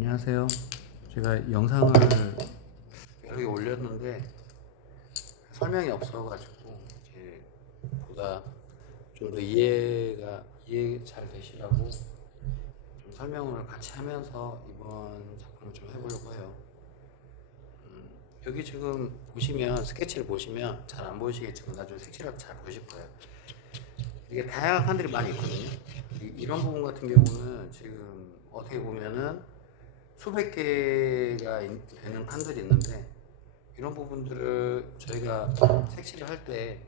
안녕하세요. 제가 영상을 여러 개 올렸는데 설명이 없어가지고 이제 보다 좀 더 이해 잘 되시라고 좀 설명을 같이 하면서 이번 작품을 좀 해보려고 해요. 여기 지금 보시면 스케치를 보시면 잘 안 보이시겠지만 나중에 색칠할 때 잘 보실 거예요. 이게 다양한 칸들이 많이 있거든요. 이런 부분 같은 경우는 지금 어떻게 보면은 수백 개가 되는 칸들이 있는데 이런 부분들을 저희가 색칠을 할 때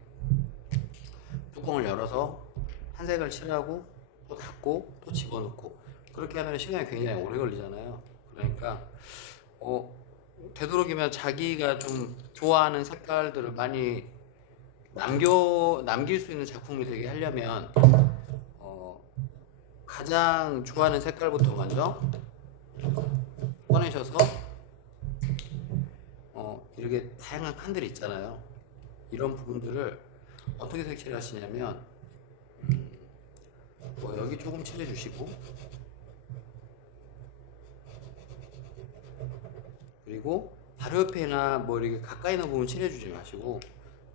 뚜껑을 열어서 한 색을 칠하고 또 닫고 또 집어넣고 그렇게 하면 시간이 굉장히 오래 걸리잖아요. 그러니까 되도록이면 자기가 좀 좋아하는 색깔들을 많이 남길 수 있는 작품이 되게 하려면 가장 좋아하는 색깔부터 먼저 꺼내셔서 이렇게 다양한 칸들이 있잖아요. 이런 부분들을 어떻게 색칠을 하시냐면 여기 조금 칠해주시고 그리고 바로 옆에나 뭐 이렇게 가까이 있는 부분 칠해주지 마시고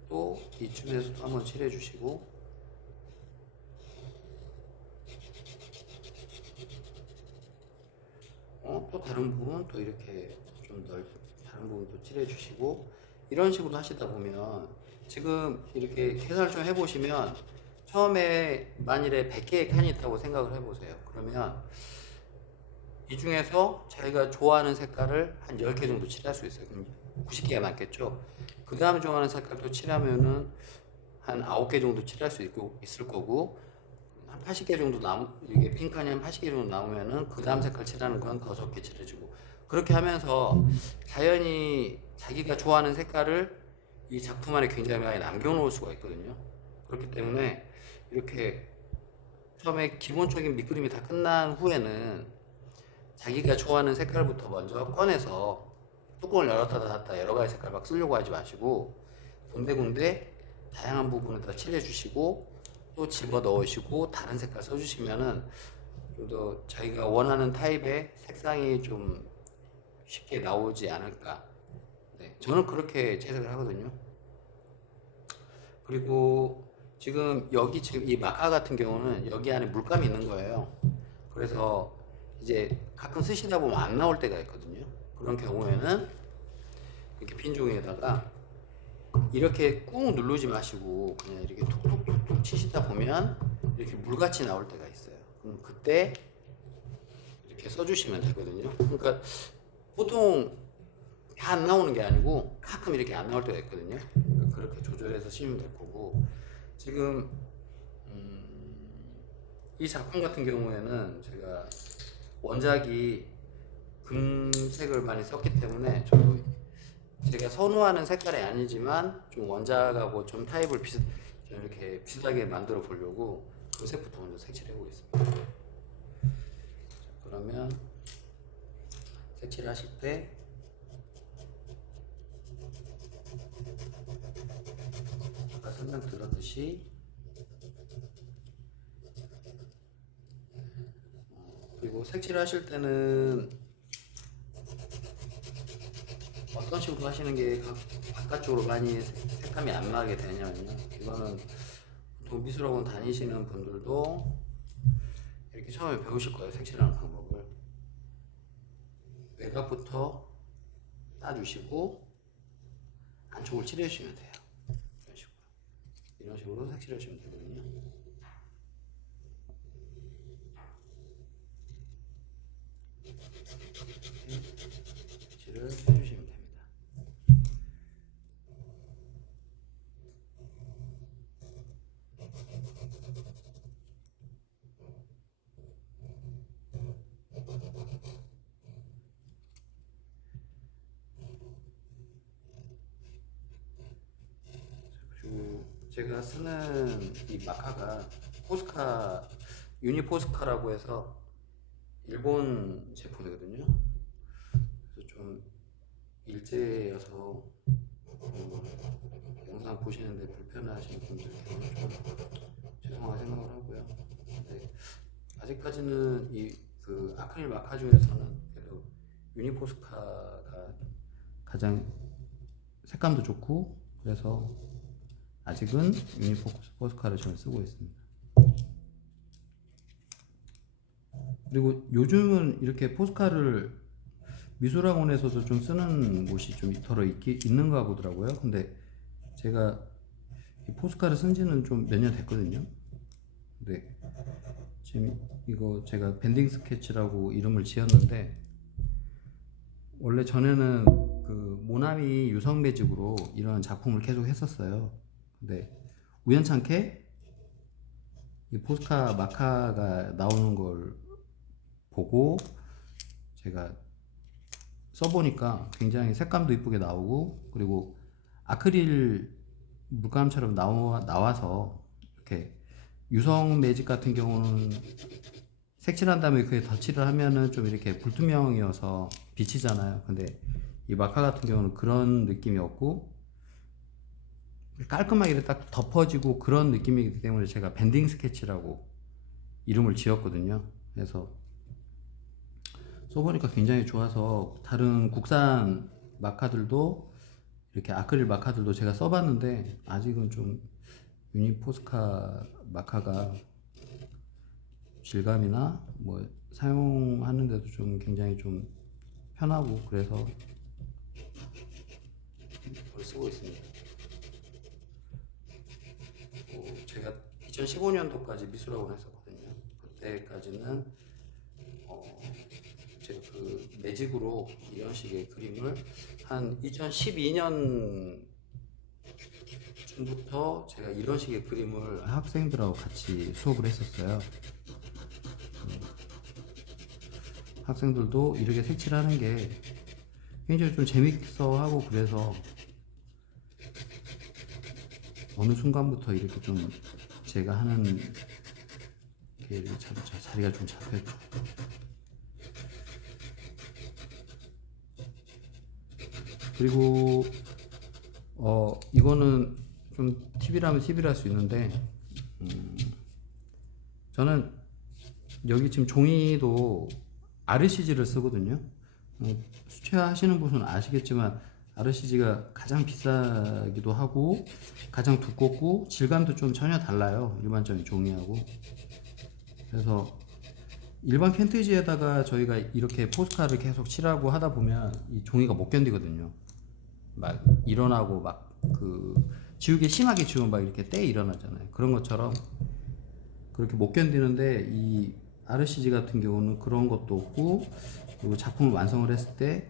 또 이쯤에서 또 한번 칠해주시고 또 다른 부분 또 이렇게 좀 다른 부분도 칠해주시고 이런 식으로 하시다 보면 지금 이렇게 계산을 좀 해보시면 처음에 만일에 100개의 칸이 있다고 생각을 해보세요. 그러면 이 중에서 자기가 좋아하는 색깔을 한 10개 정도 칠할 수 있어요. 그럼 90개가 남겠죠. 그 다음 좋아하는 색깔도 칠하면은 한 9개 정도 칠할 수 있을 거고 한 80개 정도 이게 핑크칸이 한 80개 정도 나오면은 그 다음 색깔 칠하는 건 5개 칠해주고 그렇게 하면서 자연히 자기가 좋아하는 색깔을 이 작품 안에 굉장히 많이 남겨놓을 수가 있거든요. 그렇기 때문에 이렇게 처음에 기본적인 밑그림이 다 끝난 후에는 자기가 좋아하는 색깔부터 먼저 꺼내서 뚜껑을 열었다 닫았다 여러 가지 색깔 막 쓰려고 하지 마시고 군데군데 다양한 부분을 다 칠해주시고 또 집어 넣으시고 다른 색깔 써주시면은 좀 더 자기가 원하는 타입의 색상이 좀 쉽게 나오지 않을까. 네, 저는 그렇게 채색을 하거든요. 그리고 지금 여기 지금 이 마카 같은 경우는 여기 안에 물감이 있는 거예요. 그래서 이제 가끔 쓰시다 보면 안 나올 때가 있거든요. 그런 경우에는 이렇게 핀 종이에다가 이렇게 꾹 누르지 마시고 그냥 이렇게 툭툭툭툭 치시다 보면 이렇게 물같이 나올 때가 있어요. 그럼 그때 이렇게 써주시면 되거든요. 그러니까 보통 다 안 나오는 게 아니고 가끔 이렇게 안 나올 때가 있거든요. 그러니까 그렇게 조절해서 쓰시면 될 거고 지금 이 작품 같은 경우에는 제가 원작이 금색을 많이 썼기 때문에 저도 제가 선호하는 색깔이 아니지만 좀 원작하고 좀 타입을 좀 이렇게 비슷하게 만들어 보려고 금색부터 먼저 색칠해 보겠습니다. 그러면 색칠을 하실 때 아까 설명드렸듯이 그리고 색칠을 하실 때는 어떤 식으로 하시는 게 바깥쪽으로 많이 색감이 안 나게 되냐면요. 이거는 보통 미술학원 다니시는 분들도 이렇게 처음에 배우실 거예요. 색칠하는 방법을. 외곽부터 따주시고 안쪽을 칠해주시면 돼요. 이런 식으로. 이런 식으로 색칠해주시면 되거든요. 색칠을 해주시면 됩니다. 그리고 제가 쓰는 이 마카가 포스카 유니포스카라고 해서 일본 제품이거든요. 그래서 좀 일제여서 영상 보시는데 불편하신 분들께는 좀 죄송하게 생각을 하고요. 근데 아직까지는 이 그 아크릴 마카 중에서는 그래도 유니포스카가 가장 색감도 좋고 그래서 아직은 유니포스카를 저는 쓰고 있습니다. 그리고 요즘은 이렇게 포스카를 미술학원에서도 좀 쓰는 곳이 좀 있는가 보더라고요. 근데 제가 이 포스카를 쓴 지는 좀 몇 년 됐거든요. 근데 지금 이거 제가 밴딩 스케치라고 이름을 지었는데 원래 전에는 그 모나미 유성 매직으로 이런 작품을 계속 했었어요. 근데 우연찮게 이 포스카 마카가 나오는 걸 보고 제가 써보니까 굉장히 색감도 이쁘게 나오고 그리고 아크릴 물감처럼 나와서 이렇게 유성 매직 같은 경우는 색칠한 다음에 그에 덧칠을 하면은 좀 이렇게 불투명이어서 비치잖아요. 근데 이 마카 같은 경우는 그런 느낌이 없고 깔끔하게 딱 덮어지고 그런 느낌이기 때문에 제가 밴딩 스케치라고 이름을 지었거든요. 그래서 써보니까 굉장히 좋아서 다른 국산 마카들도 이렇게 아크릴 마카들도 제가 써봤는데 아직은 좀 유니포스카 마카가 질감이나 뭐 사용하는데도 좀 굉장히 좀 편하고 그래서 이걸 쓰고 있습니다. 제가 2015년도까지 미술학원 했었거든요. 그때까지는 제가 그 매직으로 이런 식의 그림을 한 2012년 쯤부터 제가 이런 식의 그림을 학생들하고 같이 수업을 했었어요. 학생들도 이렇게 색칠하는 게 굉장히 좀 재밌어 하고 그래서 어느 순간부터 이렇게 좀 제가 하는 게 자리가 좀 잡혔죠. 그리고 이거는 좀 팁이라면 팁이라 할 수 있는데 저는 여기 지금 종이도 RCG를 쓰거든요. 수채화 하시는 분은 아시겠지만 RCG가 가장 비싸기도 하고 가장 두껍고 질감도 좀 전혀 달라요. 일반적인 종이하고. 그래서 일반 캔트지에다가 저희가 이렇게 포스카를 계속 칠하고 하다 보면 이 종이가 못 견디거든요. 막 일어나고 막 그 지우개 심하게 지우면 막 이렇게 떼 일어나잖아요. 그런 것처럼 그렇게 못 견디는데 이 RCG 같은 경우는 그런 것도 없고 그리고 작품을 완성을 했을 때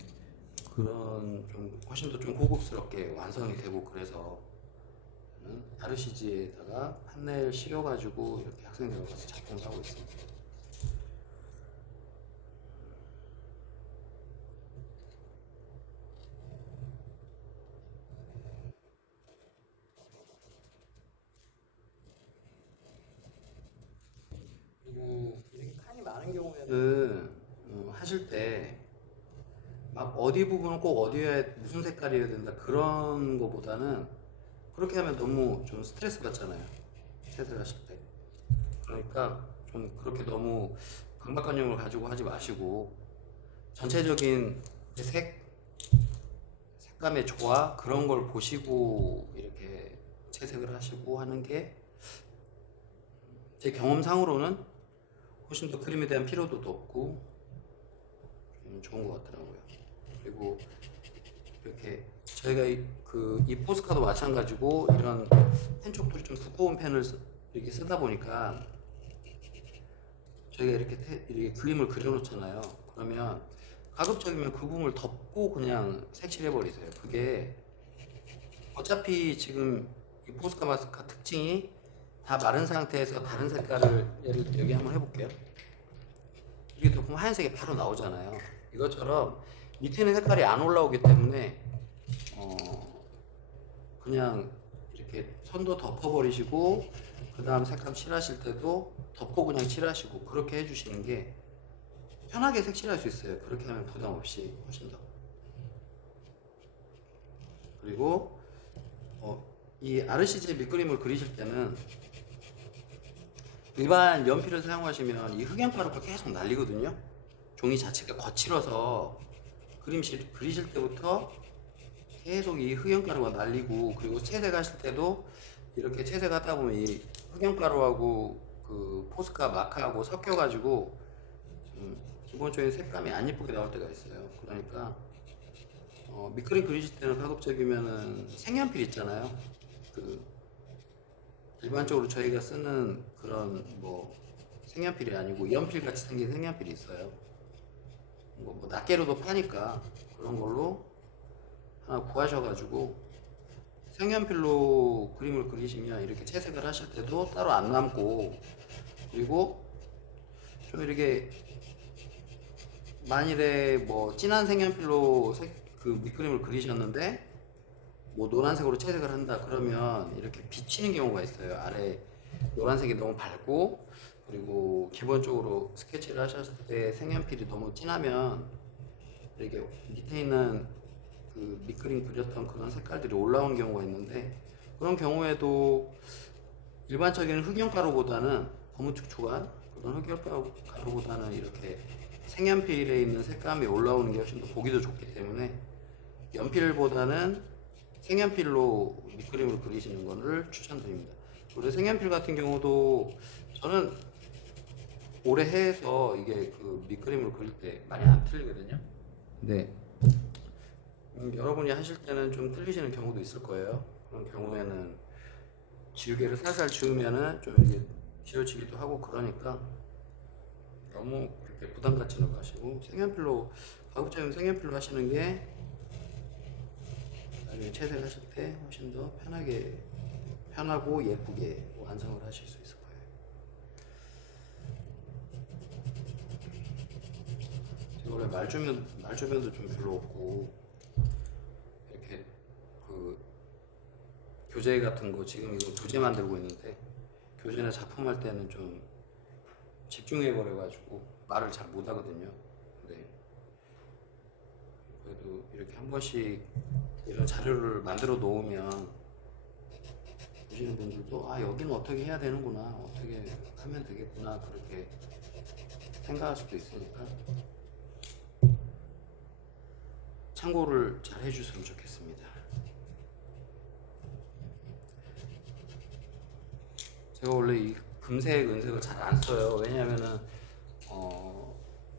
그런 좀 훨씬 더 좀 고급스럽게 완성이 되고 그래서 RCG에다가 판넬 실어가지고 이렇게 학생들과 같이 작품을 하고 있습니다. 그리고 이렇게 칸이 많은 경우에는 하실 때 막 어디 부분은 꼭 어디에 무슨 색깔이어야 된다 그런 거보다는 그렇게 하면 너무 좀 스트레스 받잖아요. 채색하실 때. 그러니까 좀 그렇게 너무 강박관념을 가지고 하지 마시고 전체적인 색감의 조화 그런 걸 보시고 이렇게 채색을 하시고 하는 게 제 경험상으로는 훨씬 더 그림에 대한 피로도도 없고 좋은 것 같더라고요. 그리고 이렇게 저희가 이 포스카도 마찬가지고 이런 펜 쪽들이 좀 두꺼운 펜을 이렇게 쓰다 보니까 저희가 이렇게 그림을 그려놓잖아요. 그러면 가급적이면 그 부분을 덮고 그냥 색칠해 버리세요. 그게 어차피 지금 이 포스카 마스카 특징이 다 마른 상태에서 다른 색깔을 여기 한번 해볼게요. 이게 덮으면 하얀색이 바로 나오잖아요. 이것처럼 밑에는 색깔이 안 올라오기 때문에 그냥 이렇게 선도 덮어버리시고 그 다음 색감 칠하실 때도 덮고 그냥 칠하시고 그렇게 해주시는 게 편하게 색칠할 수 있어요. 그렇게 하면 부담 없이 훨씬 더. 그리고 이 RCG 밑그림을 그리실 때는 일반 연필을 사용하시면 이 흑연가루가 계속 날리거든요. 종이 자체가 거칠어서 그리실 때부터 계속 이 흑연가루가 날리고, 그리고 채색하실 때도 이렇게 채색하다 보면 이 흑연가루하고 그 포스카 마카하고 섞여가지고 기본적인 색감이 안 예쁘게 나올 때가 있어요. 그러니까 밑그림 그리실 때는 가급적이면은 색연필 있잖아요. 그 일반적으로 저희가 쓰는 그런 뭐 색연필이 아니고 연필 같이 생긴 색연필이 있어요. 뭐 낱개로도 파니까 그런 걸로 하나 구하셔가지고 색연필로 그림을 그리시면 이렇게 채색을 하실 때도 따로 안 남고, 그리고 좀 이렇게 만일에 뭐 진한 색연필로 그 밑그림을 그리셨는데 뭐 노란색으로 채색을 한다 그러면 이렇게 비치는 경우가 있어요. 아래 노란색이 너무 밝고, 그리고 기본적으로 스케치를 하셨을 때 색연필이 너무 진하면 이렇게 밑에 있는 그 밑그림 그렸던 그런 색깔들이 올라온 경우가 있는데, 그런 경우에도 일반적인 흑연가루보다는 거무축축한 그런 흑연가루보다는 이렇게 색연필에 있는 색감이 올라오는 게 훨씬 더 보기도 좋기 때문에 연필보다는 색연필로 밑그림을 그리시는 것을 추천드립니다. 그리고 색연필 같은 경우도 저는 올해 해서 이게 그 밑그림을 그릴 때 많이 안 틀리거든요. 네. 여러분이 하실 때는 좀 틀리시는 경우도 있을 거예요. 그런 경우에는 지우개를 살살 지우면은 좀 이게 지워지기도 하고, 그러니까 너무 그렇게 부담 갖지는 마시고 색연필로, 가급적이면 색연필로 하시는 게 나중에 채색하실 때 훨씬 더 편하고 예쁘게 완성을 하실 수 있을 거예요. 제가 원래 말주변도 좀 별로 없고, 이렇게 그 교재 같은 거 지금 이거 교재 만들고 있는데, 교재나 작품할 때는 좀 집중해 버려가지고 말을 잘 못하거든요. 근데 그래도 이렇게 한 번씩 이런 자료를 만들어 놓으면 보시는 분들도 여기는 어떻게 해야 되는구나, 어떻게 하면 되겠구나, 그렇게 생각할 수도 있으니까 참고를 잘 해주셨으면 좋겠습니다. 제가 원래 이 금색, 은색을 잘 안 써요. 왜냐하면은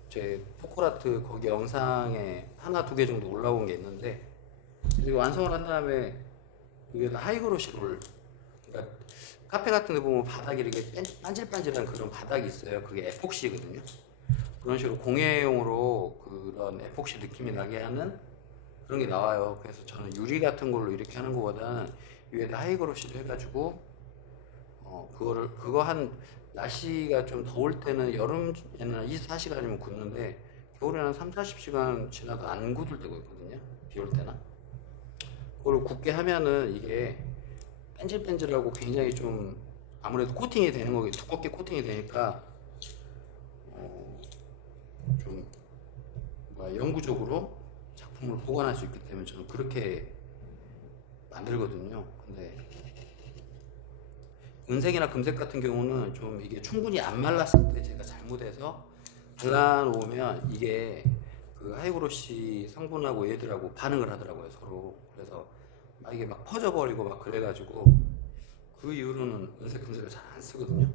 제 포코라트 거기 영상에 하나 두 개 정도 올라온 게 있는데, 그리고 완성을 한 다음에 위에다 하이그로시를, 그러니까 카페 같은 데 보면 바닥이 이렇게 반질반질한 그런 바닥이 있어요. 그게 에폭시거든요. 그런 식으로 공예용으로 그런 에폭시 느낌이 나게 하는 그런 게 나와요. 그래서 저는 유리 같은 걸로 이렇게 하는 것보다는 위에다 하이그로시를 해가지고 그거 한 날씨가 좀 더울 때는 여름에는 24시간이면 굳는데 겨울에는 3, 40시간 지나도 안 굳을 때가 있거든요. 비 올 때나. 그걸 굳게 하면은 이게 뺀질뺀질하고 굉장히 좀 아무래도 코팅이 되는 거기, 두껍게 코팅이 되니까 좀 영구적으로 작품을 보관할 수 있기 때문에 저는 그렇게 만들거든요. 근데 은색이나 금색 같은 경우는 좀 이게 충분히 안 말랐을 때 제가 잘못해서 발라놓으면 이게 그 하이그로시 성분하고 얘들하고 반응을 하더라고요, 서로. 그래서 이게 막 퍼져버리고 막 그래가지고 그 이후로는 은색, 금색을 잘 안 쓰거든요.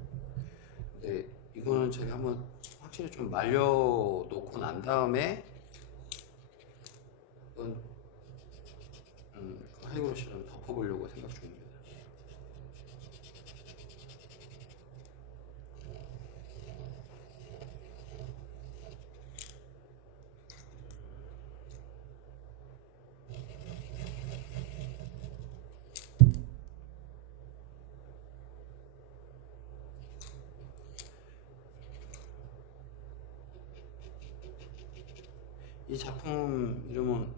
근데 이거는 제가 한번 확실히 좀 말려놓고 난 다음에 하이그로시를 덮어보려고 생각 중입니다. 이 작품 이름은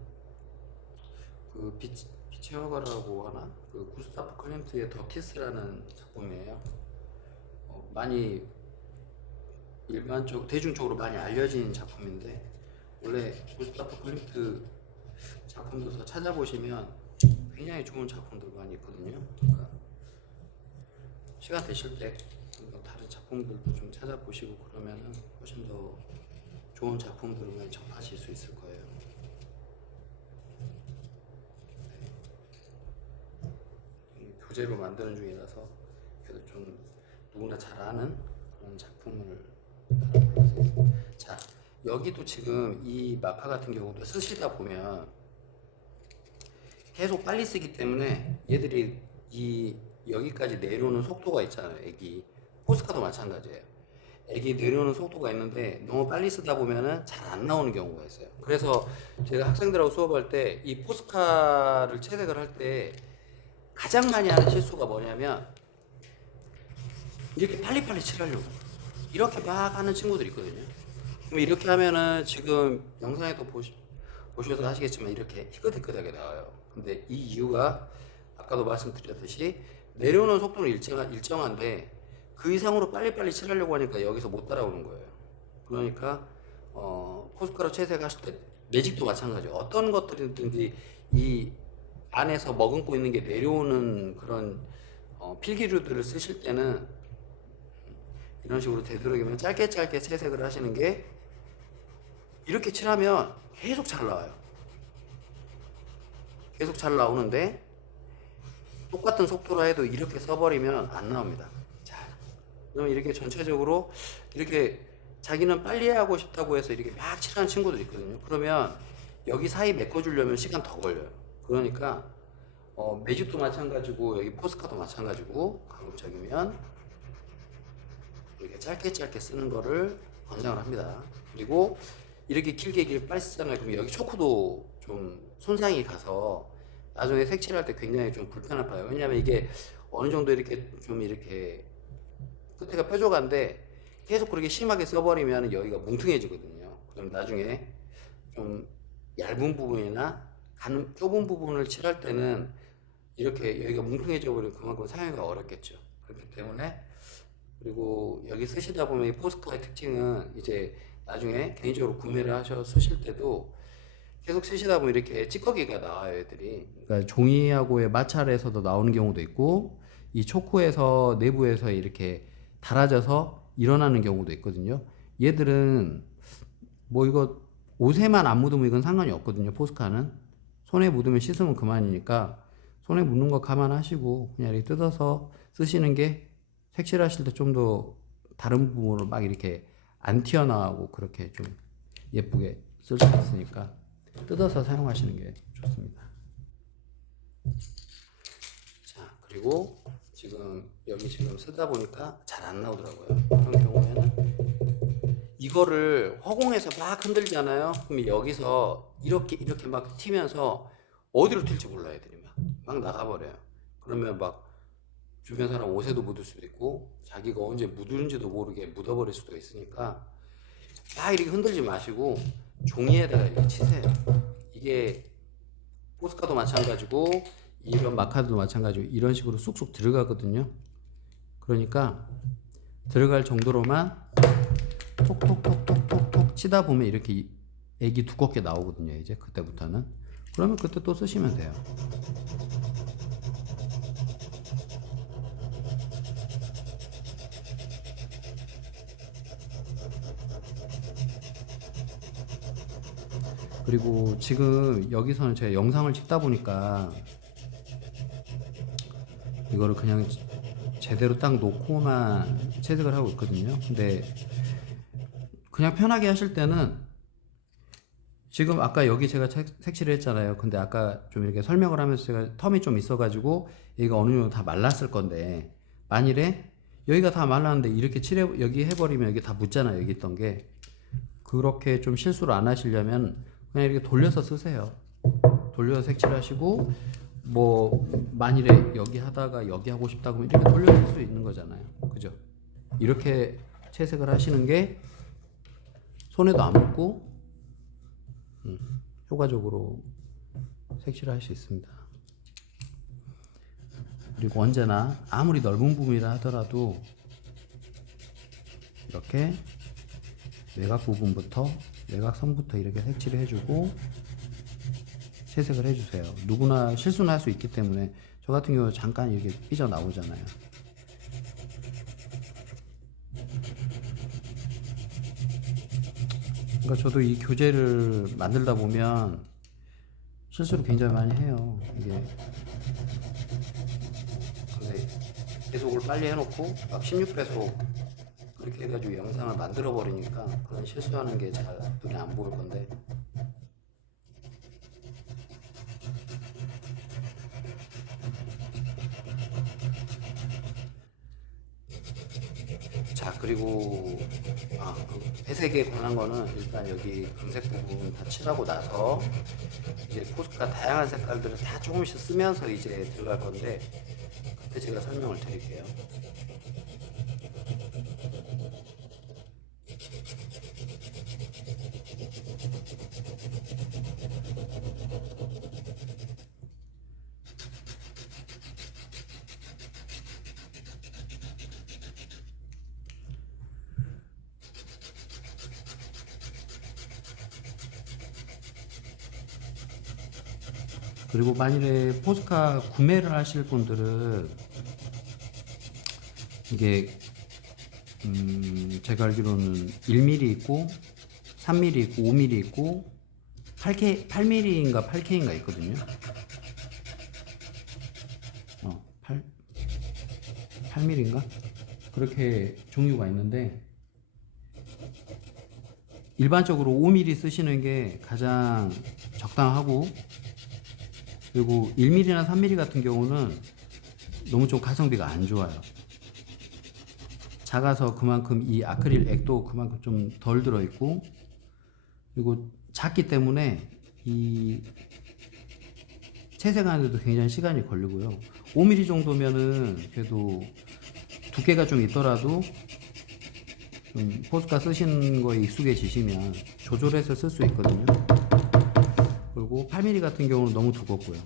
그 빛의 화가라고 하나? 그 구스타프 클림트의 더 키스라는 작품이에요. 많이 대중적으로 많이 알려진 작품인데, 원래 구스타프 클림트 작품도 찾아보시면 굉장히 좋은 작품들 많이 있거든요. 그러니까 시간 되실 때 다른 작품들도 좀 찾아보시고 그러면은 훨씬 더 좋은 작품들을 많이 접하실 수 있을 거예요. 부재로 만드는 중이라서 그래도 좀 누구나 잘 아는 그런 작품을 볼수 있습니다. 자, 여기도 지금 이 마카 같은 경우도 쓰시다 보면 계속 빨리 쓰기 때문에 얘들이 이 여기까지 내려오는 속도가 있잖아요. 애기 포스카도 마찬가지예요. 애기 내려오는 속도가 있는데 너무 빨리 쓰다 보면은 잘 안 나오는 경우가 있어요. 그래서 제가 학생들하고 수업할 때 이 포스카를 채색을 할 때 가장 많이 하는 실수가 뭐냐면 이렇게 빨리빨리 칠하려고 이렇게 막 하는 친구들이 있거든요. 그럼 이렇게 하면은 지금 영상에도 보셔서 하시겠지만 이렇게 희끗희끗하게 나와요. 근데 이 이유가 아까도 말씀드렸듯이 내려오는 속도는 일정한데 그 이상으로 빨리빨리 칠하려고 하니까 여기서 못 따라오는 거예요. 그러니까 포스카로 채색하실 때 매직도 마찬가지예요. 어떤 것들이든지 이 안에서 머금고 있는 게 내려오는 그런 필기류들을 쓰실 때는 이런 식으로 되도록이면 짧게 채색을 하시는 게 이렇게 칠하면 계속 잘 나와요. 계속 잘 나오는데 똑같은 속도로 해도 이렇게 써버리면 안 나옵니다. 자, 그러면 이렇게 전체적으로 이렇게 자기는 빨리 하고 싶다고 해서 이렇게 막 칠하는 친구들 있거든요. 그러면 여기 사이 메꿔주려면 시간 더 걸려요. 그러니까 매직도 마찬가지고 여기 포스카도 마찬가지고 가급적이면 이렇게 짧게 쓰는 거를 권장을 합니다. 그리고 이렇게 길게 빨리 쓰잖아요. 그럼 여기 초크도 좀 손상이 가서 나중에 색칠할 때 굉장히 좀 불편할 거예요. 왜냐하면 이게 어느 정도 이렇게 좀 이렇게 끝에가 뾰족한데 계속 그렇게 심하게 써버리면 여기가 뭉퉁해지거든요. 그럼 나중에 좀 얇은 부분이나 좁은 부분을 칠할 때는 이렇게 여기가 뭉퉁해져 버리면 그만큼 사용하기가 어렵겠죠. 그렇기 때문에 그리고 여기 쓰시다 보면 이 포스카의 특징은 이제 나중에 개인적으로 구매를 하셔서 쓰실 때도 계속 쓰시다 보면 이렇게 찌꺼기가 나와요, 애들이. 그러니까 종이하고의 마찰에서도 나오는 경우도 있고 이 초코에서 내부에서 이렇게 닳아져서 일어나는 경우도 있거든요. 얘들은 뭐 이거 옷에만 안 묻으면 이건 상관이 없거든요. 포스카는 손에 묻으면 씻으면 그만이니까 손에 묻는 거 감안하시고 그냥 이렇게 뜯어서 쓰시는 게 색칠하실 때 좀 더 다른 부분으로 막 이렇게 안 튀어나오고 그렇게 좀 예쁘게 쓸 수 있으니까 뜯어서 사용하시는 게 좋습니다. 자, 그리고 여기 지금 쓰다 보니까 잘 안 나오더라고요. 그런 경우에는 이거를 허공에서 막 흔들잖아요. 그럼 여기서 이렇게 막 튀면서 어디로 튈지 몰라 애들이 막 나가버려요. 그러면 막 주변 사람 옷에도 묻을 수도 있고 자기가 언제 묻은지도 모르게 묻어버릴 수도 있으니까 막 이렇게 흔들지 마시고 종이에다가 이렇게 치세요. 이게 포스카도 마찬가지고 이런 마카도 마찬가지고 이런 식으로 쑥쑥 들어가거든요. 그러니까 들어갈 정도로만 톡톡톡톡톡톡 치다 보면 이렇게 액이 두껍게 나오거든요. 이제 그때부터는 그러면 그때 또 쓰시면 돼요. 그리고 지금 여기서는 제가 영상을 찍다 보니까 이거를 그냥 제대로 딱 놓고만 채색을 하고 있거든요. 근데 그냥 편하게 하실 때는 지금 아까 여기 제가 색칠을 했잖아요. 근데 아까 좀 이렇게 설명을 하면서 제가 텀이 좀 있어가지고 여기가 어느 정도 다 말랐을 건데 만일에 여기가 다 말랐는데 이렇게 여기 해버리면 여기 다 묻잖아요. 여기 있던 게. 그렇게 좀 실수를 안 하시려면 그냥 이렇게 돌려서 쓰세요. 돌려서 색칠하시고 뭐 만일에 여기 하다가 여기 하고 싶다 그러면 이렇게 돌려서 쓸 수 있는 거잖아요. 그죠? 이렇게 채색을 하시는 게 손에도 안 묻고 효과적으로 색칠을 할 수 있습니다. 그리고 언제나 아무리 넓은 부분이라 하더라도 이렇게 외곽 부분부터 외곽선부터 이렇게 색칠을 해주고 채색을 해주세요. 누구나 실수는 할 수 있기 때문에 저 같은 경우 잠깐 이렇게 삐져 나오잖아요. 그러니까 저도 이 교재를 만들다 보면 실수를 굉장히 많이 해요. 이게 배속을 빨리 해놓고 막 16배속 그렇게 해가지고 영상을 만들어 버리니까 그런 실수하는 게 잘 눈에 안 보일 건데. 자, 그리고 그 회색에 관한 거는 일단 여기 금색 부분 다 칠하고 나서 이제 포스카 다양한 색깔들을 다 조금씩 쓰면서 이제 들어갈 건데 그때 제가 설명을 드릴게요. 그리고 만일에 포스카 구매를 하실 분들은 이게 제가 알기로는 1mm 있고 3mm 있고 5mm 있고 8mm인가 8K인가 있거든요. 8mm인가? 그렇게 종류가 있는데 일반적으로 5mm 쓰시는 게 가장 적당하고, 그리고 1mm나 3mm 같은 경우는 너무 좀 가성비가 안 좋아요. 작아서 그만큼 이 아크릴 액도 그만큼 좀 덜 들어있고, 그리고 작기 때문에 이 채색하는데도 굉장히 시간이 걸리고요. 5mm 정도면은 그래도 두께가 좀 있더라도 좀 포스카 쓰시는 거에 익숙해지시면 조절해서 쓸 수 있거든요. 그리고 8mm 같은 경우는 너무 두껍고요.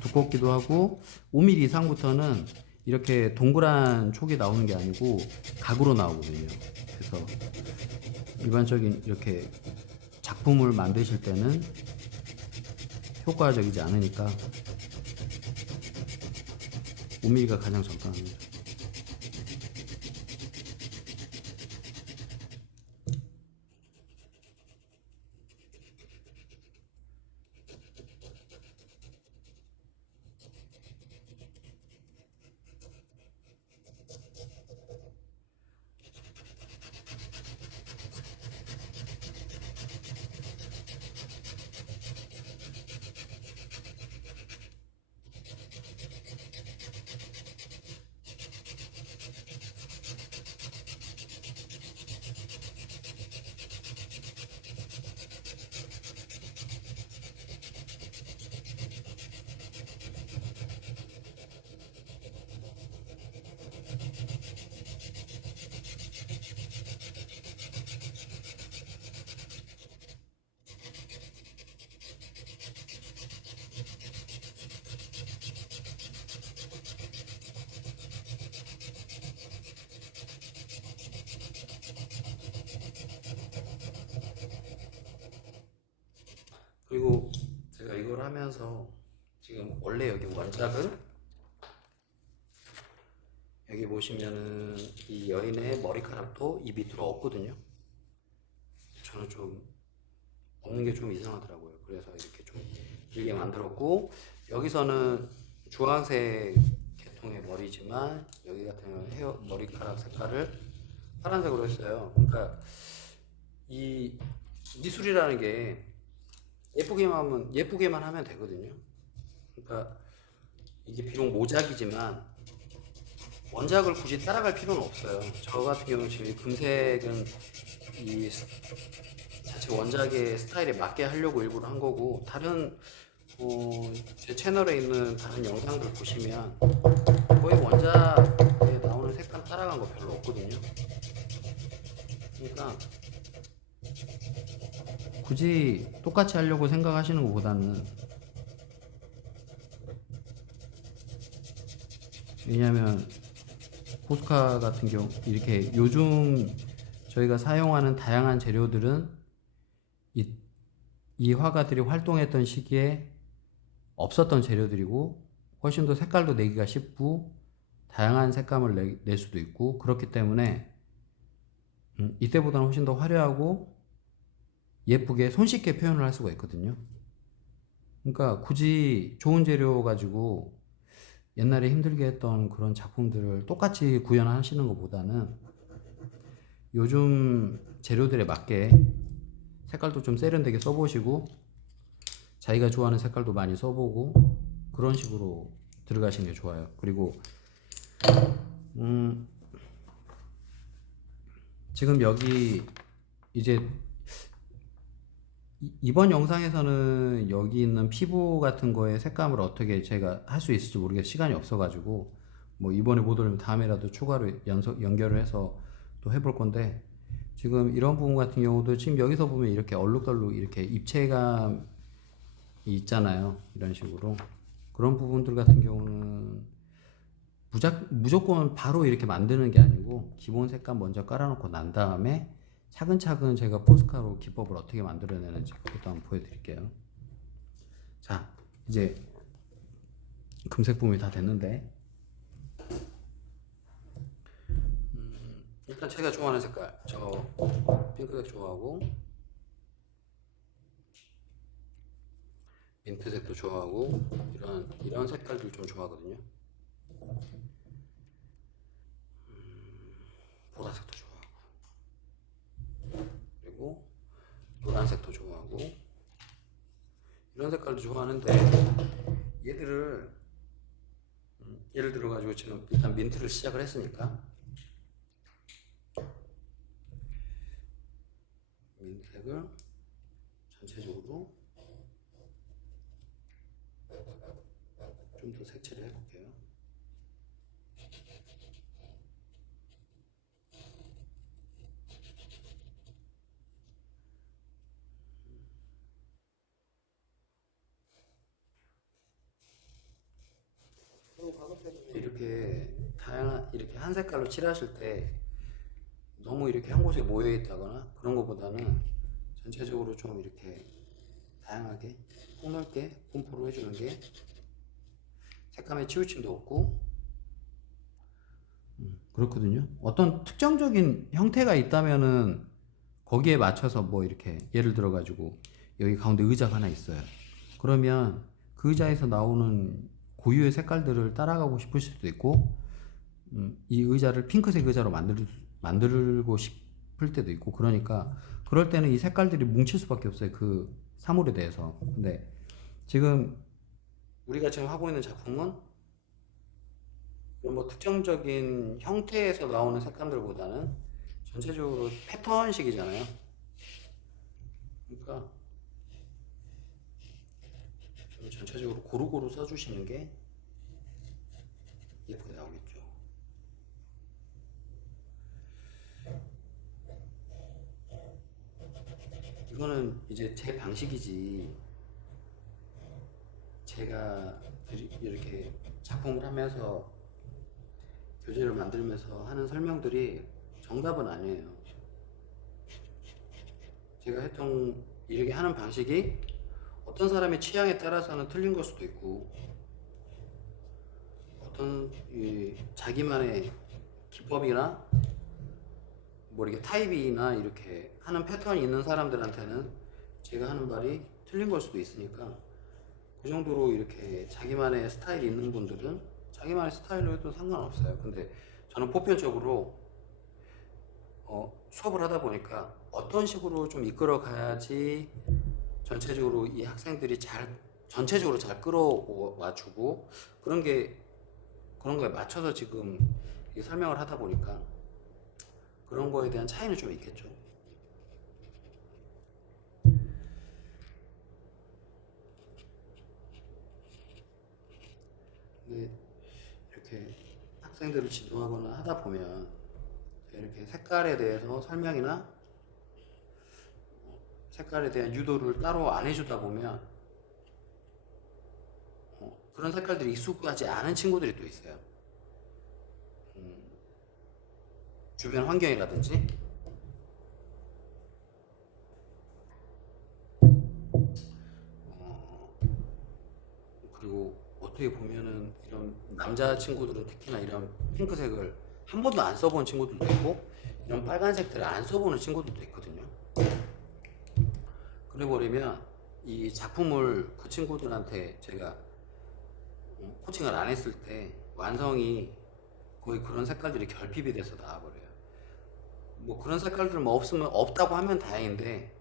두껍기도 하고 5mm 이상부터는 이렇게 동그란 촉이 나오는 게 아니고 각으로 나오거든요. 그래서 일반적인 이렇게 작품을 만드실 때는 효과적이지 않으니까 5mm가 가장 적당합니다. 그리고 제가 이걸 하면서 지금 원래 여기 원작은 여기 보시면은 이 여인의 머리카락도 이 밑으로 없거든요. 저는 좀 없는 게 좀 이상하더라고요. 그래서 이렇게 좀 길게 만들었고, 여기서는 주황색 계통의 머리지만 여기 같은 경우는 머리카락 색깔을 파란색으로 했어요. 그러니까 이 미술이라는 게 예쁘게만 하면 되거든요. 그러니까 이게 비록 모작이지만 원작을 굳이 따라갈 필요는 없어요. 저 같은 경우는 지금 금색은 이 자체 원작의 스타일에 맞게 하려고 일부러 한 거고, 다른 제 채널에 있는 다른 영상들 보시면 거의 원작에 나오는 색감 따라간 거 별로 없거든요. 그러니까 굳이 똑같이 하려고 생각하시는 것보다는, 왜냐하면 포스카 같은 경우 이렇게 요즘 저희가 사용하는 다양한 재료들은 이 화가들이 활동했던 시기에 없었던 재료들이고, 훨씬 더 색깔도 내기가 쉽고 다양한 색감을 낼 수도 있고, 그렇기 때문에 이때보다는 훨씬 더 화려하고 예쁘게 손쉽게 표현을 할 수가 있거든요. 그러니까 굳이 좋은 재료 가지고 옛날에 힘들게 했던 그런 작품들을 똑같이 구현하시는 것보다는 요즘 재료들에 맞게 색깔도 좀 세련되게 써보시고 자기가 좋아하는 색깔도 많이 써보고 그런 식으로 들어가시는 게 좋아요. 그리고 지금 여기 이제 이번 영상에서는 여기 있는 피부 같은 거에 색감을 어떻게 제가 할 수 있을지 모르겠어요. 시간이 없어가지고 뭐 이번에 못 올리면 다음에라도 추가로 연결을 해서 또 해볼 건데, 지금 이런 부분 같은 경우도 지금 여기서 보면 이렇게 얼룩덜룩 이렇게 입체감이 있잖아요. 이런 식으로 그런 부분들 같은 경우는 무조건 바로 이렇게 만드는 게 아니고 기본 색감 먼저 깔아놓고 난 다음에 차근차근 제가 포스카로 기법을 어떻게 만들어내는지 그것도 한번 보여드릴게요. 자, 이제 금색 부분이 다 됐는데 일단 제가 좋아하는 색깔, 저 핑크색 좋아하고 민트색도 좋아하고 이런 색깔들 좀 좋아하거든요. 보라색도 좋아하고 그리고 노란색도 좋아하고 이런 색깔도 좋아하는데, 얘들을 예를 들어 가지고 지금 일단 민트를 시작을 했으니까 민트색을 전체적으로 좀 더 색칠을 해볼게요. 그리고 가급적이면 이렇게 다양한 이렇게 한 색깔로 칠하실 때 너무 이렇게 한 곳에 모여 있다거나 그런 것보다는 전체적으로 좀 이렇게 다양하게 폭넓게 분포로 해주는 게 색감의 치우침도 없고 그렇거든요. 어떤 특정적인 형태가 있다면은 거기에 맞춰서 뭐 이렇게 예를 들어 가지고 여기 가운데 의자가 하나 있어요. 그러면 그 의자에서 나오는 고유의 색깔들을 따라가고 싶을 수도 있고, 이 의자를 핑크색 의자로 만들고 싶을 때도 있고, 그러니까 그럴 때는 이 색깔들이 뭉칠 수밖에 없어요. 그 사물에 대해서. 근데 지금 우리가 지금 하고 있는 작품은 뭐 특정적인 형태에서 나오는 색감들보다는 전체적으로 패턴식이잖아요. 그러니까 좀 전체적으로 고루고루 써주시는 게 예쁘게 나오겠죠. 이거는 이제 제 방식이지, 제가 이렇게 작품을 하면서 교재를 만들면서 하는 설명들이 정답은 아니에요. 제가 했던 이렇게 하는 방식이 어떤 사람의 취향에 따라서는 틀린 걸 수도 있고, 어떤 자기만의 기법이나 뭐 이렇게 타입이나 이렇게 하는 패턴이 있는 사람들한테는 제가 하는 말이 틀린 걸 수도 있으니까, 그 정도로 이렇게 자기만의 스타일이 있는 분들은 자기만의 스타일로 해도 상관없어요. 근데 저는 보편적으로 수업을 하다 보니까 어떤 식으로 좀 이끌어 가야지 전체적으로 이 학생들이 전체적으로 잘 끌어와 주고 그런 거에 맞춰서 지금 설명을 하다 보니까 그런 거에 대한 차이는 좀 있겠죠. 근데 이렇게 학생들을 지도하거나 하다 보면 이렇게 색깔에 대해서 설명이나 색깔에 대한 유도를 따로 안 해주다 보면 그런 색깔들이 익숙하지 않은 친구들이 또 있어요. 주변 환경이라든지 그리고 어떻게 보면은 이런 남자 친구들은 특히나 이런 핑크색을 한 번도 안 써본 친구들도 있고 이런 빨간색들을 안 써보는 친구들도 있거든요. 그래 버리면 이 작품을 그 친구들한테 제가 코팅을 안 했을 때 완성이 거의 그런 색깔들이 결핍이 돼서 나와버려요. 뭐 그런 색깔들 뭐 없으면 없다고 하면 다행인데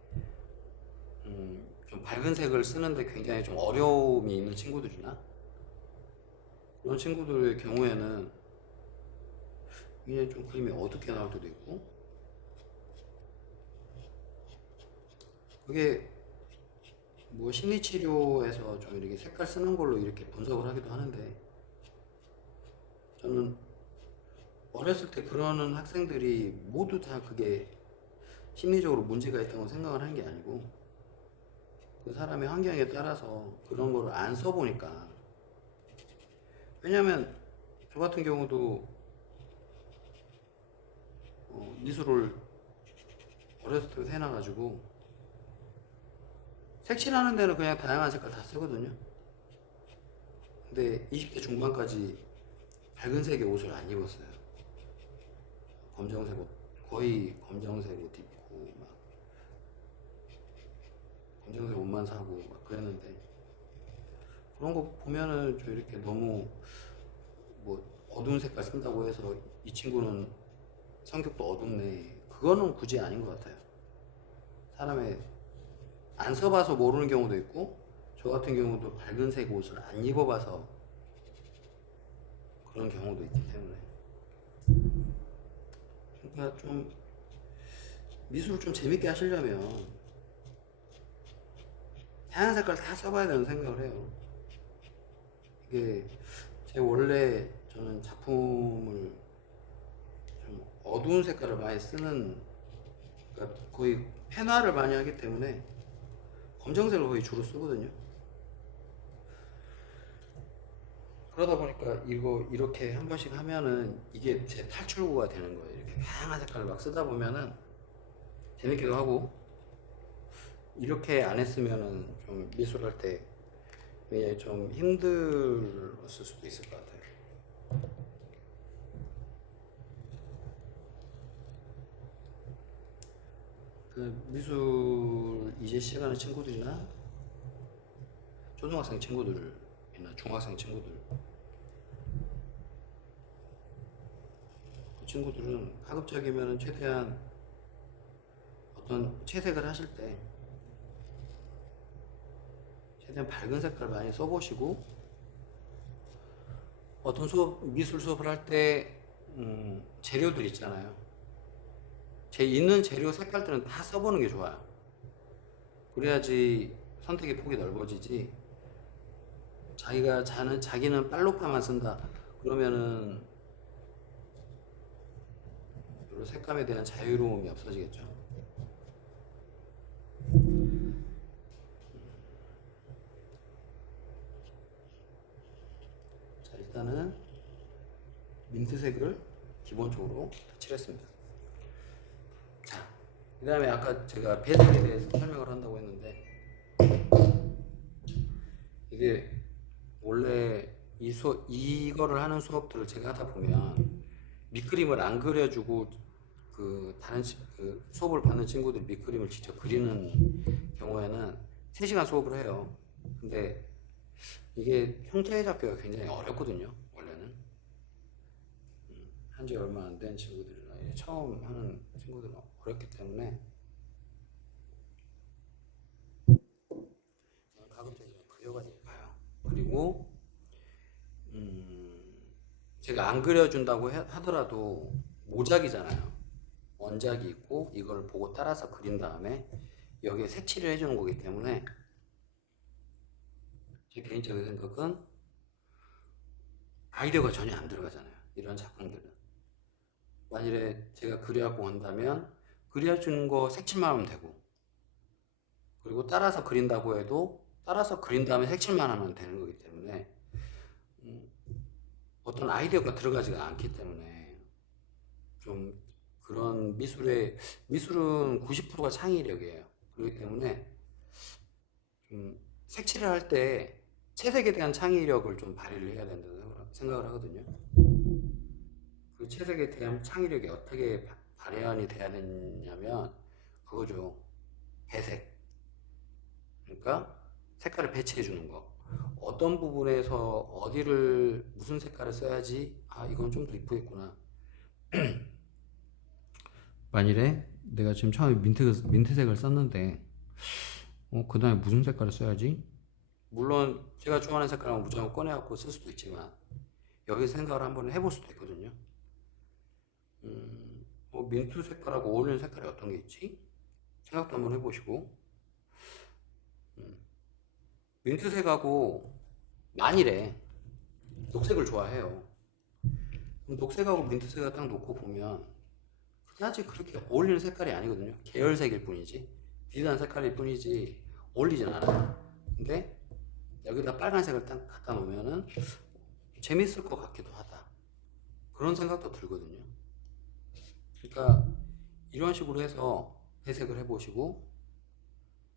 좀 밝은 색을 쓰는데 굉장히 좀 어려움이 있는 친구들이나 그런 친구들의 경우에는 굉장히 좀 그림이 어둡게 나올 때도 있고, 그게 뭐 심리치료에서 좀 이렇게 색깔 쓰는 걸로 이렇게 분석을 하기도 하는데, 저는 어렸을 때 그러는 학생들이 모두 다 그게 심리적으로 문제가 있다고 생각을 한 게 아니고, 그 사람의 환경에 따라서 그런 거를 안 써보니까. 왜냐면 저 같은 경우도 미술을 어렸을 때부터 해놔가지고 색칠하는 데는 그냥 다양한 색깔 다 쓰거든요. 근데 20대 중반까지 밝은 색의 옷을 안 입었어요. 검정색 옷, 거의 검정색 옷 입고 막 검정색 옷만 사고 막 그랬는데, 그런 거 보면은 좀 이렇게 너무 뭐 어두운 색깔 쓴다고 해서 이 친구는 성격도 어둡네, 그거는 굳이 아닌 것 같아요. 사람의 안 써봐서 모르는 경우도 있고, 저 같은 경우도 밝은 색 옷을 안 입어봐서 그런 경우도 있기 때문에. 그러니까 좀 미술을 좀 재밌게 하시려면 다양한 색깔 다 써봐야 되는 생각을 해요. 이게 제 원래 저는 작품을 좀 어두운 색깔을 많이 쓰는, 그러니까 거의 펜화를 많이 하기 때문에 검정색을 거의 주로 쓰거든요. 그러다 보니까 이거 이렇게 한 번씩 하면은 이게 제 탈출구가 되는 거예요. 이렇게 다양한 색깔을 막 쓰다 보면은 재밌기도 하고, 이렇게 안 했으면은 좀 미술할 때 굉장히 좀 힘들었을 수도 있을 것 같아요. 그 미술 이제 시작하는 친구들이나 초등학생 친구들이나 중학생 친구들, 그 친구들은 가급적이면 최대한 어떤 채색을 하실 때 최대한 밝은 색깔 많이 써보시고, 어떤 수업, 미술 수업을 할 때 재료들 있잖아요. 제 있는 재료 색깔들은 다 써보는 게 좋아요. 그래야지 선택의 폭이 넓어지지, 자기는 빨로파만 쓴다 그러면은 별로 색감에 대한 자유로움이 없어지겠죠. 자, 일단은 민트색을 기본적으로 칠했습니다. 자, 그 다음에 아까 제가 배색에 대해서 설명을 한다고 했는데, 이게 원래 이거를 하는 수업들을 제가 하다 보면 밑그림을 안 그려주고 그 그 수업을 받는 친구들 밑그림을 직접 그리는 경우에는 3시간 수업을 해요. 근데 이게 형태 잡기가 굉장히 어렵거든요. 원래는 한지 얼마 안 된 친구들이나 처음 하는 친구들은 어렵기 때문에 저는 가급적이면 그려가지고 가요. 그리고 제가 안 그려준다고 하더라도 모작이잖아요. 원작이 있고 이걸 보고 따라서 그린 다음에 여기에 색칠을 해주는 거기 때문에, 제 개인적인 생각은 아이디어가 전혀 안 들어가잖아요. 이런 작품들은 만일에 제가 그려갖고 온다면 그려주는 거 색칠만 하면 되고, 그리고 따라서 그린다고 해도 따라서 그린 다음에 색칠만 하면 되는 거기 때문에 어떤 아이디어가 들어가지가 않기 때문에, 좀 그런 미술은 90%가 창의력이에요. 그렇기 때문에 좀 색칠을 할 때 채색에 대한 창의력을 좀 발휘를 해야 된다고 생각을 하거든요. 그 채색에 대한 창의력이 어떻게 발현이 돼야 되냐면 그거죠. 배색. 그러니까 색깔을 배치해 주는 거. 어떤 부분에서 어디를 무슨 색깔을 써야지 이건 좀 더 이쁘겠구나. 만일에 내가 지금 처음에 민트색을 썼는데 그 다음에 무슨 색깔을 써야지? 물론 제가 좋아하는 색깔은 무조건 꺼내갖고 쓸 수도 있지만 여기서 생각을 한번 해볼 수도 있거든요. 민트 색깔하고 어울리는 색깔이 어떤 게 있지? 생각도 한번 해보시고 민트색하고 만일에 녹색을 좋아해요. 그럼 녹색하고 민트색을 딱 놓고 보면 그다지 그렇게 어울리는 색깔이 아니거든요. 계열색일 뿐이지 비슷한 색깔일 뿐이지 어울리진 않아요. 근데 여기다 빨간색을 딱 갖다 놓으면은 재밌을 것 같기도 하다. 그런 생각도 들거든요. 그러니까 이런 식으로 해서 해석을 해보시고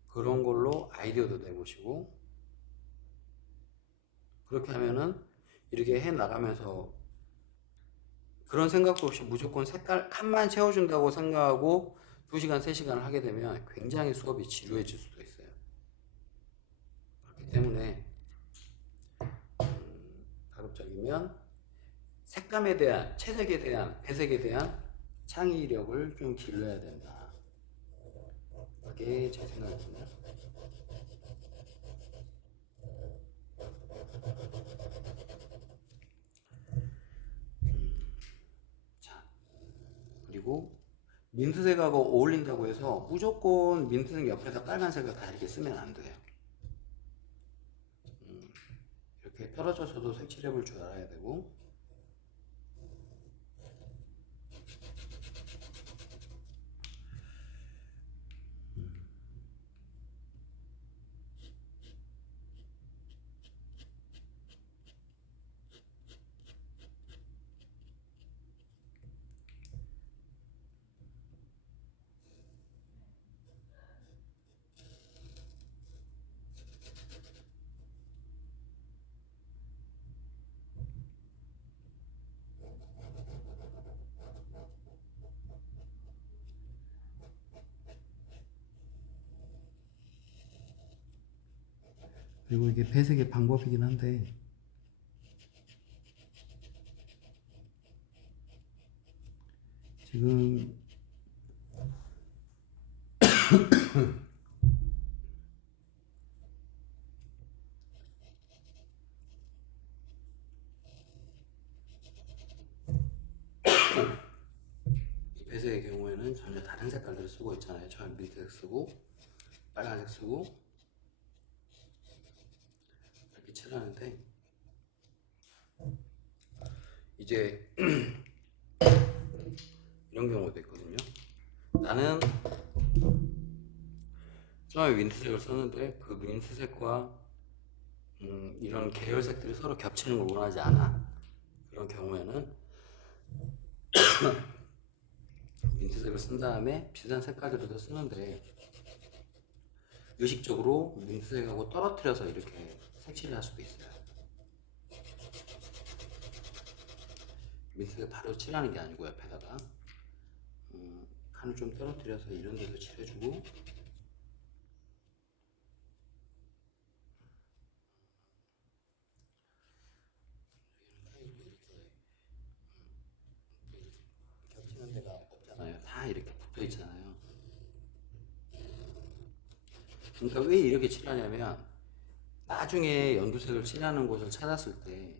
그런 걸로 아이디어도 내보시고 그렇게 하면은 이렇게 해 나가면서 그런 생각도 없이 무조건 색깔 칸만 채워준다고 생각하고 2시간, 3시간을 하게 되면 굉장히 수업이 지루해질 수도 있어요. 그렇기 때문에 가급적이면 색감에 대한, 채색에 대한, 배색에 대한 창의력을 좀 길러야 된다. 그게 제 생각입니다. 자, 그리고 민트색하고 어울린다고 해서 무조건 민트색 옆에다 빨간색을 다 이렇게 쓰면 안 돼요. 이렇게 떨어져서도 색칠해 볼 줄 알아야 되고 그리고 이게 배색의 방법이긴 한데 지금 이 배색의 경우에는 전혀 다른 색깔들을 쓰고 있잖아요. 처음 민트색 쓰고 빨간색 쓰고 이렇게 칠하는데 이제 이런 경우도 있거든요. 나는 처음에 민트색을 썼는데 그 민트색과 이런 계열색들이 서로 겹치는 걸 원하지 않아. 그런 경우에는 민트색을 쓴 다음에 비슷한 색깔들을 더 쓰는데 의식적으로 민트색하고 떨어뜨려서 이렇게 색칠을 할 수도 있어요. 민트색 바로 칠하는 게 아니고 옆에다가 칸을 좀 떨어뜨려서 이런 데도 칠해주고 겹치는 데가 없잖아요. 다 이렇게 붙어 있잖아요. 그러니까 왜 이렇게 칠하냐면 나중에 연두색을 칠하는 곳을 찾았을 때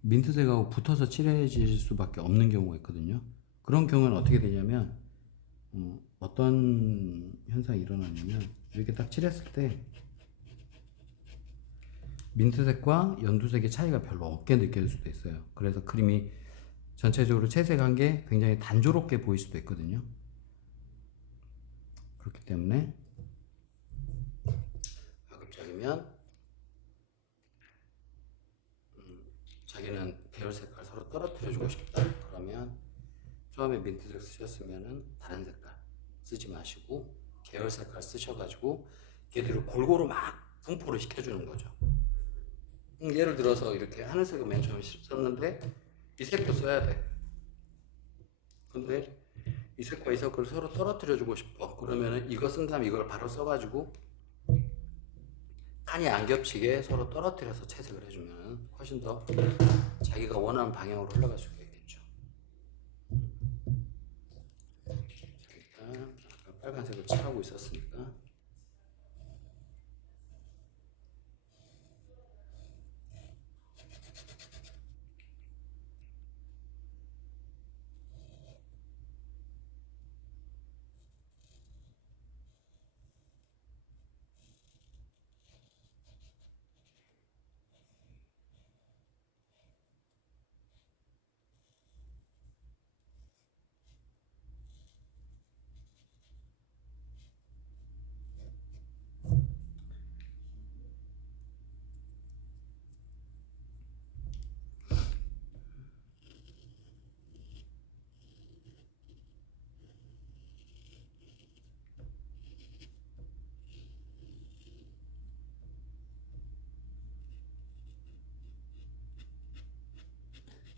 민트색하고 붙어서 칠해질 수밖에 없는 경우가 있거든요. 그런 경우는 어떻게 되냐면 어떤 현상이 일어나냐면 이렇게 딱 칠했을 때 민트색과 연두색의 차이가 별로 없게 느껴질 수도 있어요. 그래서 그림이 전체적으로 채색한 게 굉장히 단조롭게 보일 수도 있거든요. 그렇기 때문에 가급적이면 자기는 계열 색깔 서로 떨어뜨려 주고 싶다. 그러면 처음에 민트색 쓰셨으면은 다른 색깔 쓰지 마시고 계열 색깔 쓰셔가지고 걔들을 골고루 막 분포를 시켜주는 거죠. 예를 들어서 이렇게 하늘색을 맨 처음에 썼는데 이 색도 써야 돼. 근데 이 색과 이 색을 서로 떨어뜨려 주고 싶어. 그러면은 이거 쓴 다음에 이걸 바로 써가지고 많이 안 겹치게 서로 떨어뜨려서 채색을 해주면 훨씬 더 자기가 원하는 방향으로 흘러갈 수가 있겠죠. 일단 아까 빨간색을 칠하고 있었으니까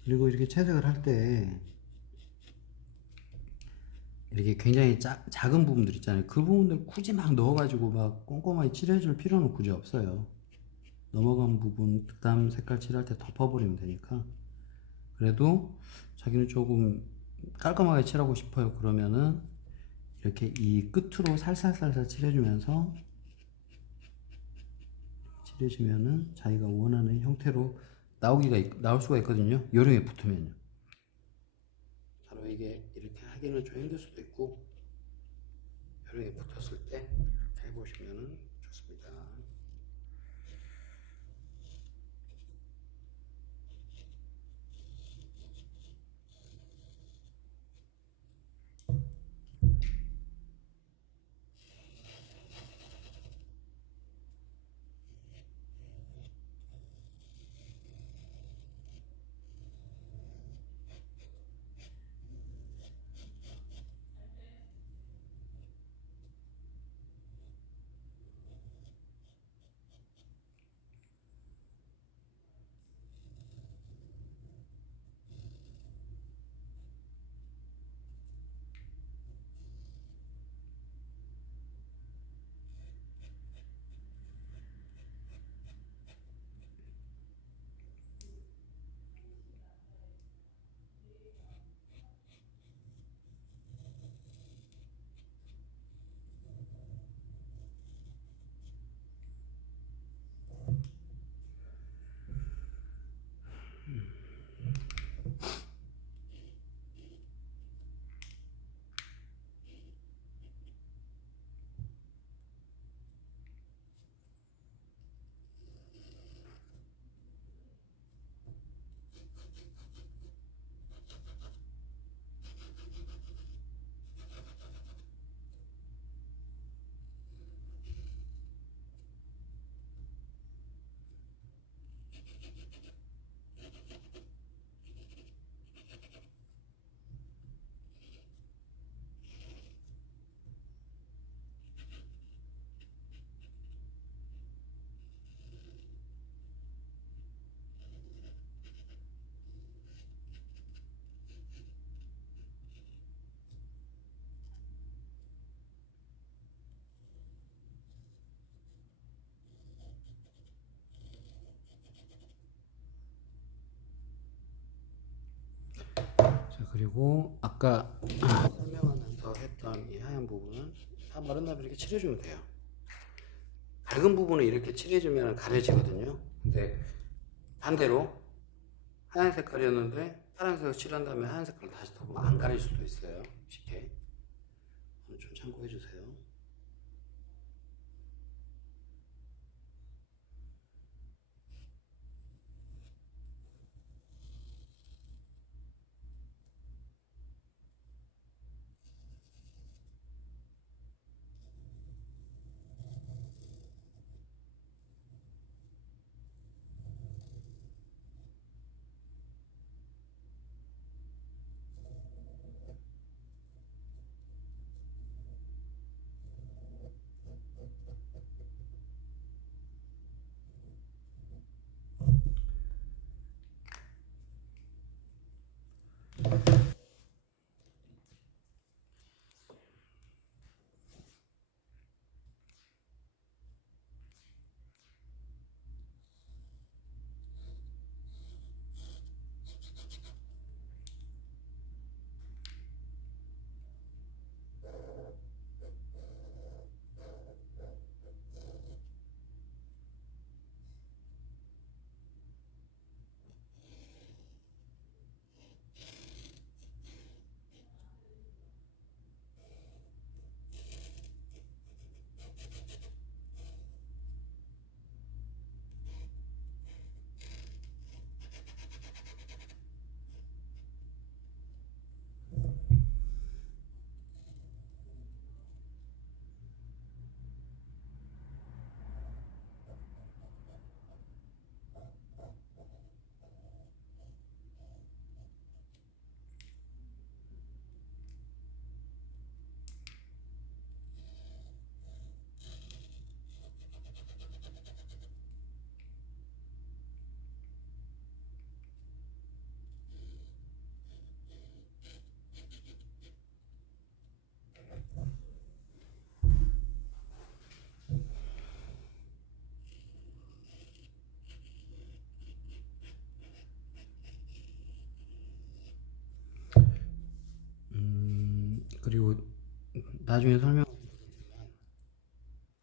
그리고 이렇게 채색을 할 때 이렇게 굉장히 작은 부분들 있잖아요. 그 부분들 굳이 막 넣어가지고 막 꼼꼼하게 칠해줄 필요는 굳이 없어요. 넘어간 부분 득담 색깔 칠할 때 덮어버리면 되니까. 그래도 자기는 조금 깔끔하게 칠하고 싶어요. 그러면은 이렇게 이 끝으로 살살살살 칠해주면서 칠해주면은 자기가 원하는 형태로 나올 수가 있거든요. 요령에 붙으면요. 바로 이게 이렇게 하기는 좀 힘들 수도 있고 요령에 붙었을 때 이렇게 해보시면은 좋습니다. 자, 그리고 아까 설명하면서 했던 이 하얀 부분은 다 마른 다음에 이렇게 칠해주면 돼요. 밝은 부분을 이렇게 칠해주면 가려지거든요. 근데 반대로 하얀 색깔이었는데 파란색을 칠한 다음에 하얀 색깔을 다시 덮으면 안 가릴 수도 있어요. 쉽게. 좀 참고해 주세요. 그리고 나중에 설명을 드리겠지만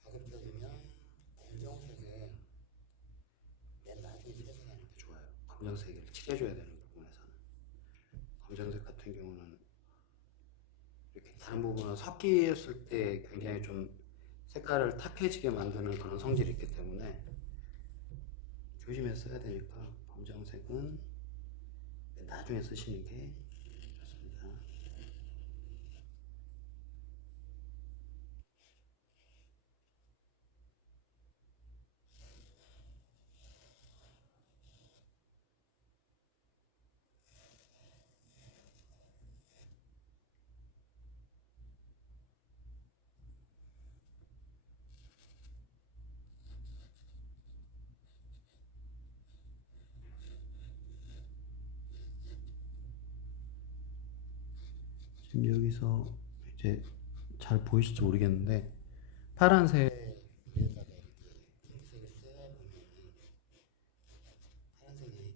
가급적이면 검정색은 맨 나중에 칠해주는 게 좋아요. 검정색을 칠해줘야 되는 부분에서는. 검정색 같은 경우는 이렇게 다른 부분은 섞였을 때 굉장히 좀 색깔을 탁해지게 만드는 그런 성질이 있기 때문에 조심해서 써야 되니까 검정색은 나중에 쓰시는 게 좋습니다. 지금 여기서 이제 잘 보이실지 모르겠는데 파란색 위에다가 이렇게 핑크색을 써보면은 파란색이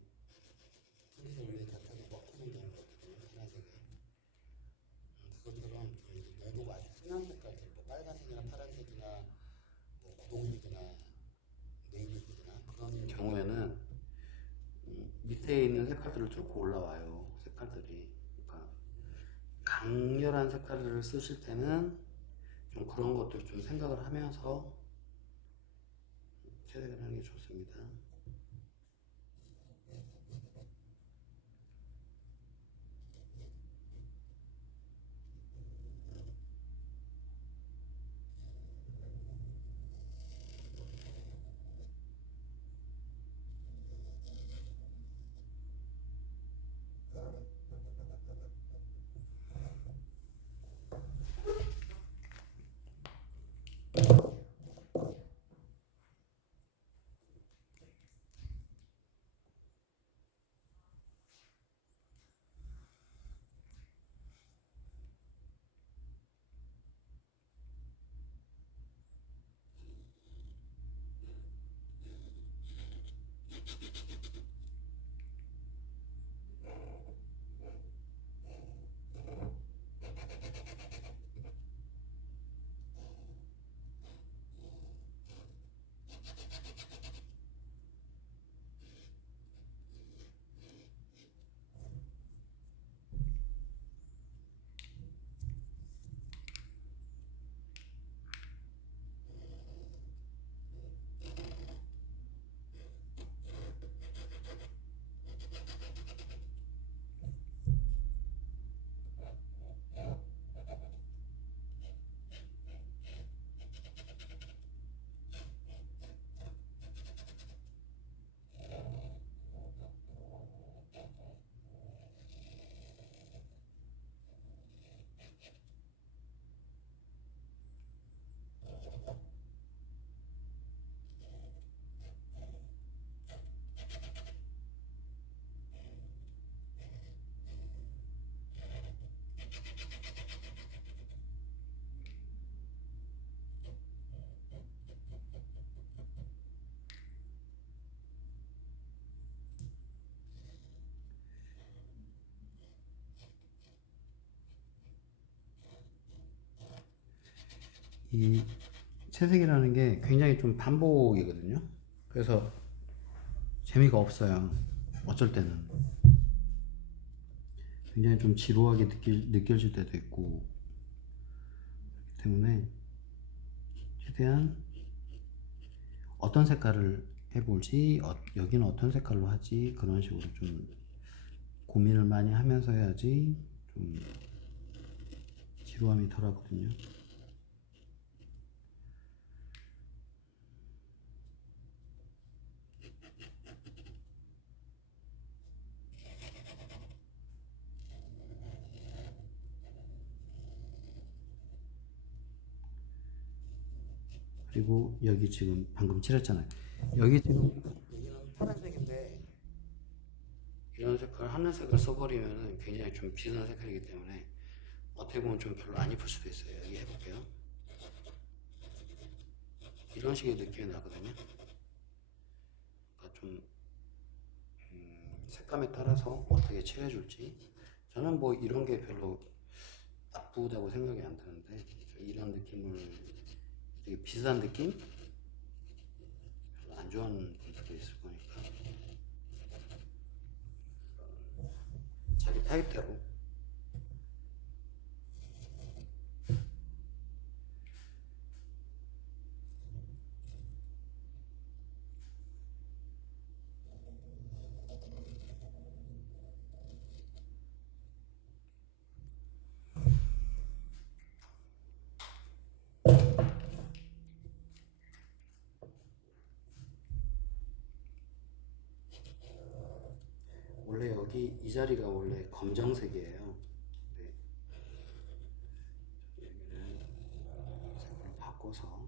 핑크색 위에 겹쳐서 먹히는 경우가 있거든요. 파란색이 그것처럼 좀 너도 아주 순한 색깔들, 뭐 빨간색이나 파란색이나 뭐 고동색이나 네이비색이나 그런 경우에는 밑에 있는 색깔들을 뚫고 올라와요. 색깔들이. 그러니까 강렬한 색깔을 쓰실 때는 좀 그런 것들 좀 생각을 하면서 채색을 하는 게 좋습니다. 이 채색이라는 게 굉장히 좀 반복이거든요. 그래서 재미가 없어요. 어쩔 때는 굉장히 좀 지루하게 느껴질 때도 있고 그렇기 때문에 최대한 어떤 색깔을 해볼지 여기는 어떤 색깔로 하지 그런 식으로 좀 고민을 많이 하면서 해야지 좀 지루함이 덜하거든요. 그리고 여기 지금 방금 칠했잖아요. 여기 지금 여기는 파란색인데 이런 색깔 하늘색을 써버리면 굉장히 좀 비슷한 색깔이기 때문에 어떻게 보면 좀 별로 안 이쁠 수도 있어요. 여기 해볼게요. 이런 식의 느낌이 나거든요. 그러니까 좀 색감에 따라서 어떻게 칠해줄지 저는 뭐 이런 게 별로 나쁘다고 생각이 안 드는데 이런 느낌을 되게 비슷한 느낌? 별로 안 좋아하는 분들도 있을 거니까 자기 타입대로. 원래 여기 이 자리가 원래 검정색이에요. 네, 여기를 색으로 바꿔서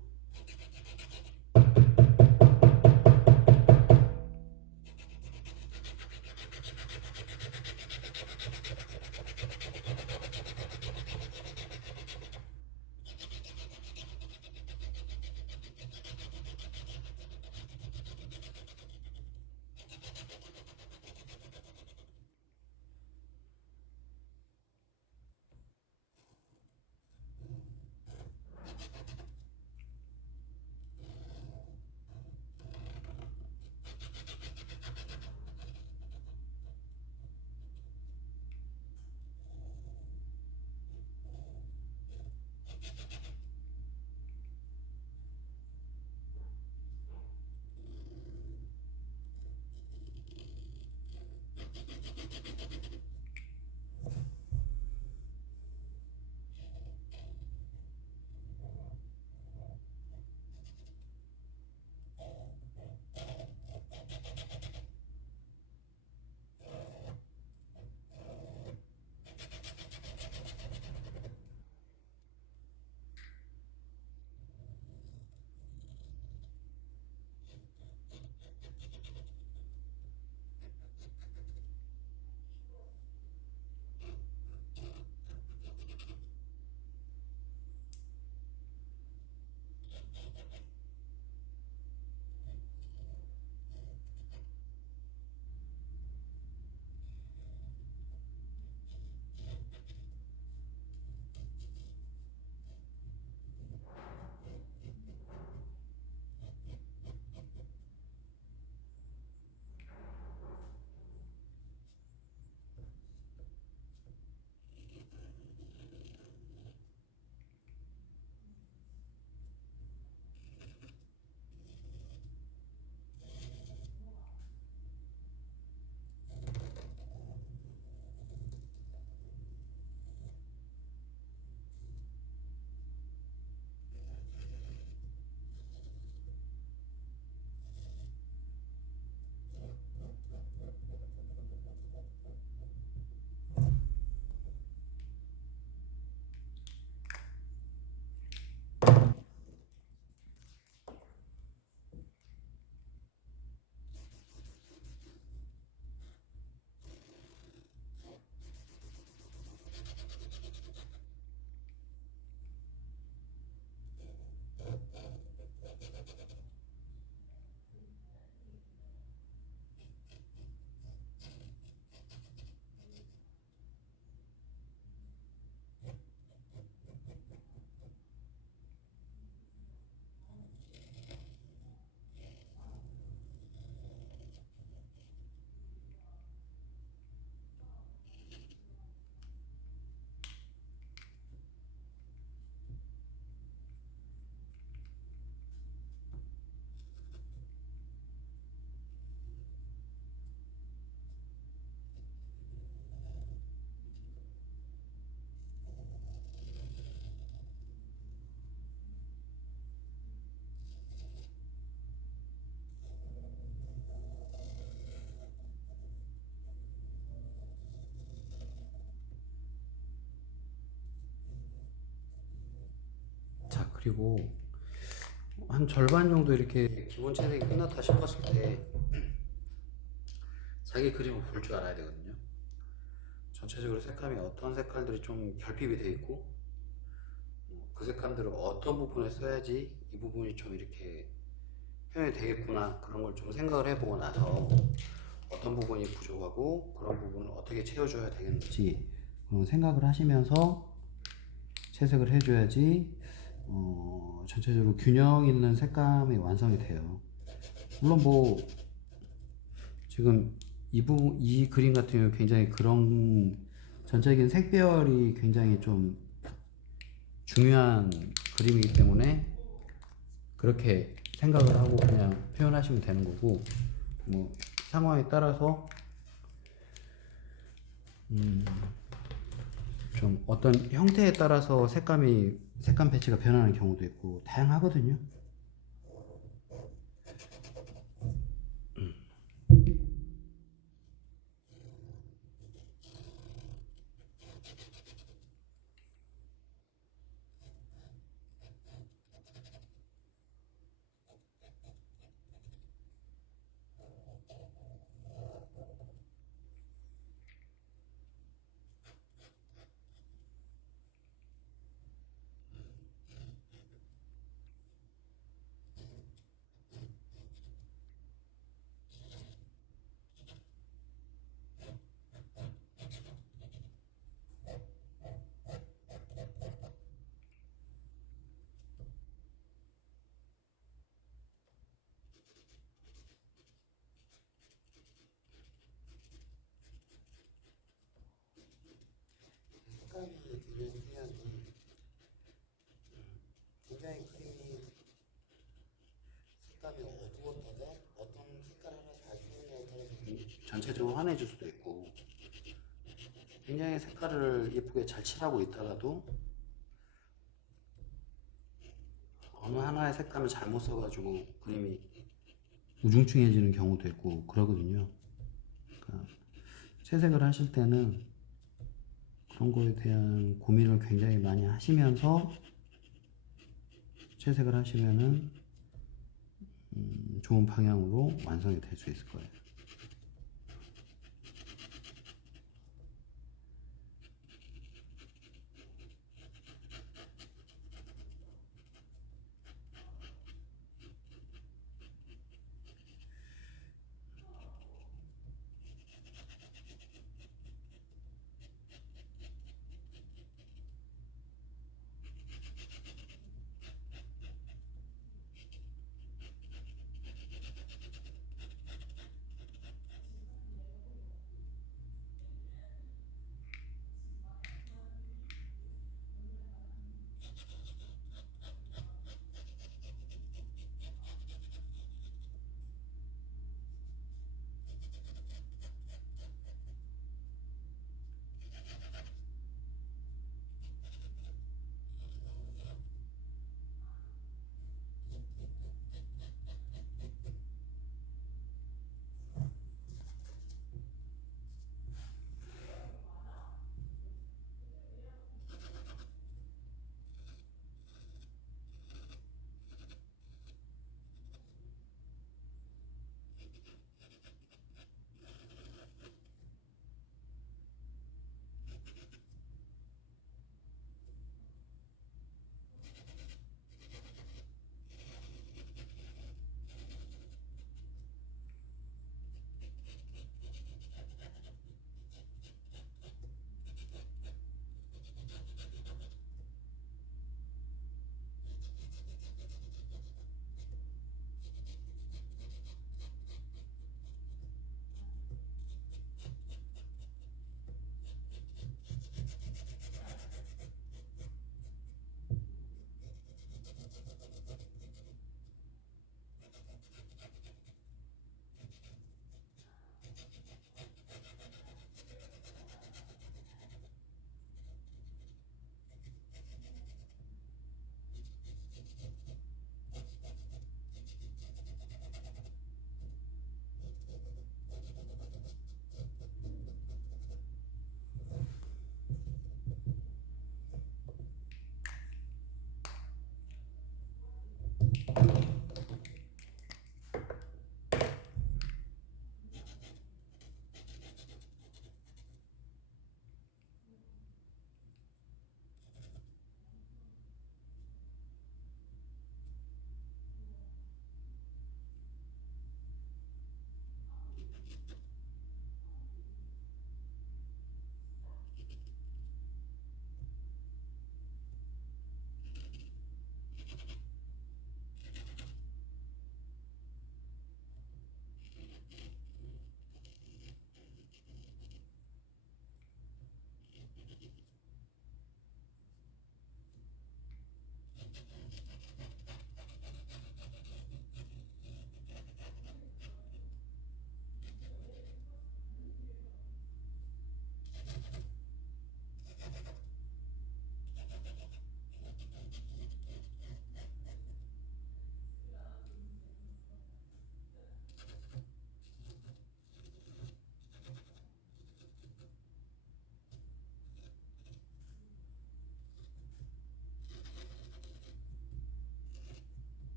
자, 그리고 한 절반 정도 이렇게 기본 채색이 끝났다 싶었을 때 자기 그림을 볼 줄 알아야 되거든요. 전체적으로 색감이 어떤 색깔들이 좀 결핍이 돼 있고 그 색감들을 어떤 부분에 써야지 이 부분이 좀 이렇게 표현이 되겠구나, 그런 걸 좀 생각을 해보고 나서 어떤 부분이 부족하고 그런 부분을 어떻게 채워줘야 되겠는지 생각을 하시면서 채색을 해줘야지 전체적으로 균형 있는 색감이 완성이 돼요. 물론 뭐 지금 이 그림 같은 경우 굉장히 그런 전체적인 색배열이 굉장히 좀 중요한 그림이기 때문에 그렇게 생각을 하고 그냥 표현하시면 되는 거고, 뭐 상황에 따라서 좀 어떤 형태에 따라서 색감 배치가 변하는 경우도 있고 다양하거든요. 색감이 굉장히 중요한데, 굉장히 그림이 색감이 어두웠다가 어떤 색깔을 하나 잘 쓰느냐에 따라서 전체적으로 환해질 수도 있고, 굉장히 색깔을 예쁘게 잘 칠하고 있다가도 어느 하나의 색감을 잘못 써가지고 그림이 우중충해지는 경우도 있고 그러거든요. 그러니까 채색을 하실 때는 그런 거에 대한 고민을 굉장히 많이 하시면서 채색을 하시면은 좋은 방향으로 완성이 될 수 있을 거예요.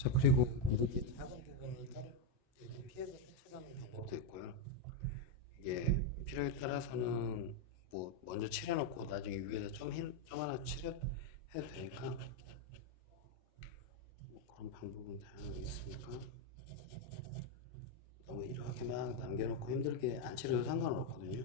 자, 그리고 이렇게 작은 부분을 이렇게 피해서 색칠하는 방법도 있고요. 이게 필요에 따라서는 뭐 먼저 칠해놓고 나중에 위에다 좀 하나 칠해도 되니까 뭐 그런 방법은 다양하게 있으니까 너무 이렇게 막 남겨놓고 힘들게 안 칠해도 상관은 없거든요.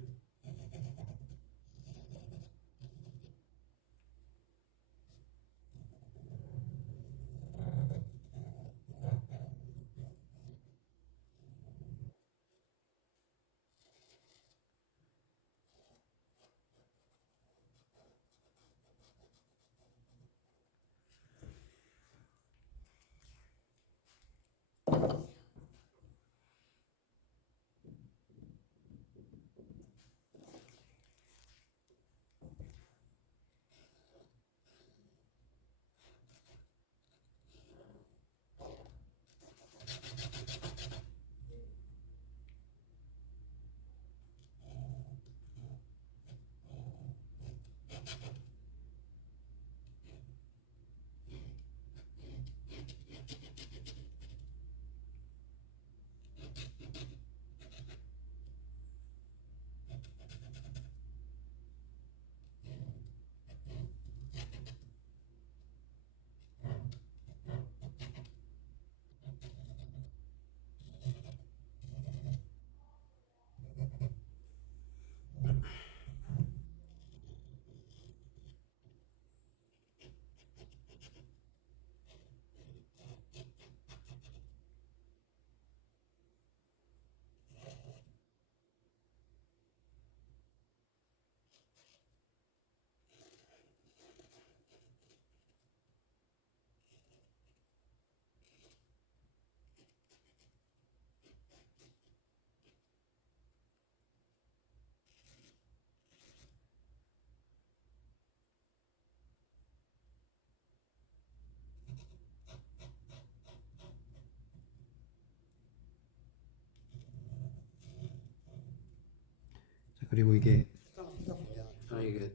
자, 그리고 이게 쓰다 보면 저는 이게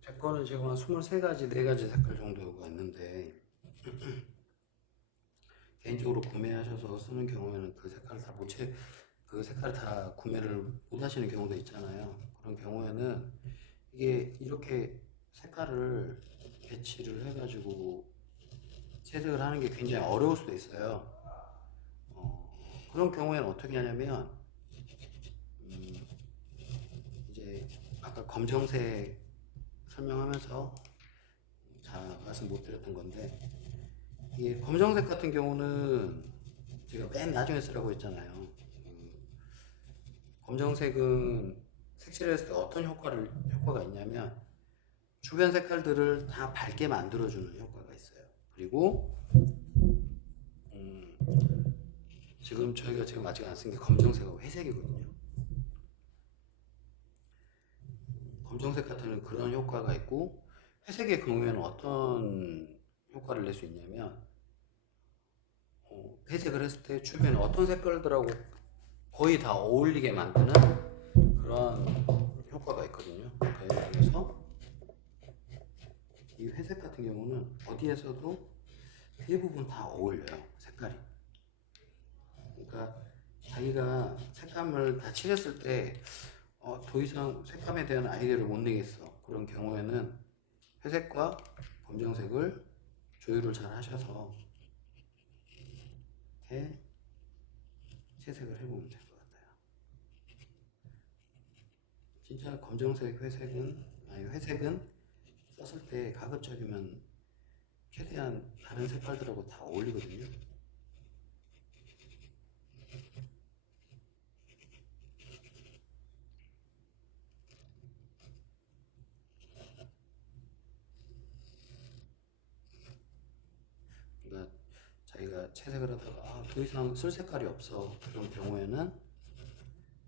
제 거는 지금 한 23가지, 4가지 색깔 정도가 있는데 개인적으로 구매하셔서 쓰는 경우에는 그 색깔 다 구매를 못 하시는 경우도 있잖아요. 그런 경우에는 이게 이렇게 색깔을 배치를 해가지고 채색을 하는 게 굉장히 어려울 수도 있어요. 그런 경우에는 어떻게 하냐면 이제 아까 검정색 설명하면서 다 말씀 못 드렸던 건데 이게 검정색 같은 경우는 제가 맨 나중에 쓰라고 했잖아요. 검정색은 색칠했을 때 어떤 효과가 있냐면 주변 색깔들을 다 밝게 만들어주는 효과가 있어요. 그리고 저희가 지금 아직 안 쓴 게 검정색하고 회색이거든요. 검정색 같은 그런 효과가 있고 회색의 경우에는 어떤 효과를 낼 수 있냐면 회색을 했을 때 주변에 어떤 색깔들하고 거의 다 어울리게 만드는 그런 효과가 있거든요. 그래서 이 회색 같은 경우는 어디에서도 대부분 다 어울려요. 색깔이. 그러니까 자기가 색감을 다 칠했을 때 더 이상 색감에 대한 아이디어를 못 내겠어. 그런 경우에는 회색과 검정색을 조율을 잘 하셔서 이렇게 채색을 해보면 될 것 같아요. 진짜 검정색, 회색은 썼을 때 가급적이면 최대한 다른 색깔들하고 다 어울리거든요. 그러니까 자기가 채색을 하다가 더 이상 쓸 색깔이 없어. 그런 경우에는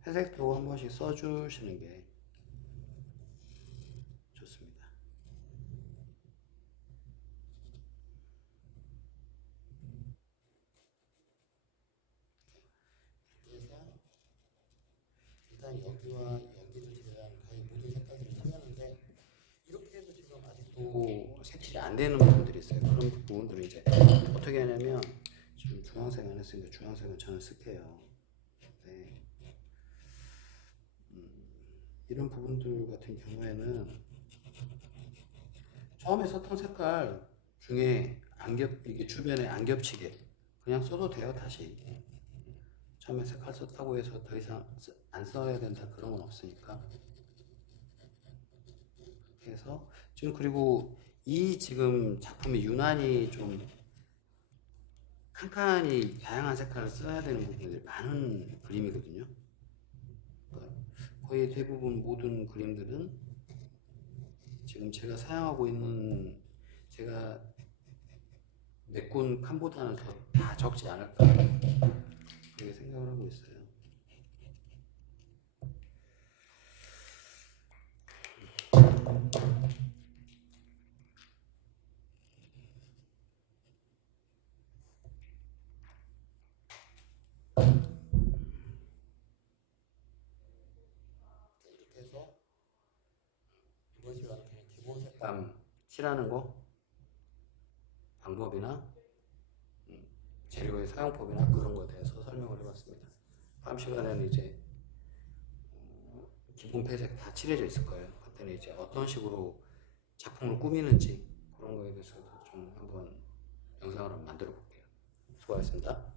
회색도 한 번씩 써주시는 게 좋습니다. 그래서 일단 여기와 여기를 제외한 거의 모든 색깔들을 칠했는데 이렇게 해도 지금 아직도 또 색칠이 안 되는 부분들이 있어요. 그런 부분들을 이제 어떻게 하냐면, 지금 주황색 안 했으니까 주황색은 저는 쓸게요. 네. 이런 부분들 같은 경우에는 처음에 썼던 색깔 중에 이게 주변에 안 겹치게 그냥 써도 돼요. 다시 처음에 색깔 썼다고 해서 더 이상 안 써야 된다 그런 건 없으니까. 그래서 지금, 그리고 이 지금 작품이 유난히 좀 칸칸이 다양한 색깔을 써야 되는 부분들이 많은 그림이거든요. 그러니까 거의 대부분 모든 그림들은 지금 제가 사용하고 있는, 제가 메꾼 칸보다는 더 다 적지 않을까 그렇게 생각을 하고 있어요. 이렇게 해서 이번 시간은 그냥 기본 색감 칠하는 거 방법이나 재료의 사용법이나 그런 거에 대해서 설명을 해봤습니다. 다음 시간에는 이제 기본 배색 다 칠해져 있을 거예요. 그때는 이제 어떤 식으로 작품을 꾸미는지 그런 거에 대해서도 좀 한번 영상을 한번 만들어 볼게요. 수고하셨습니다.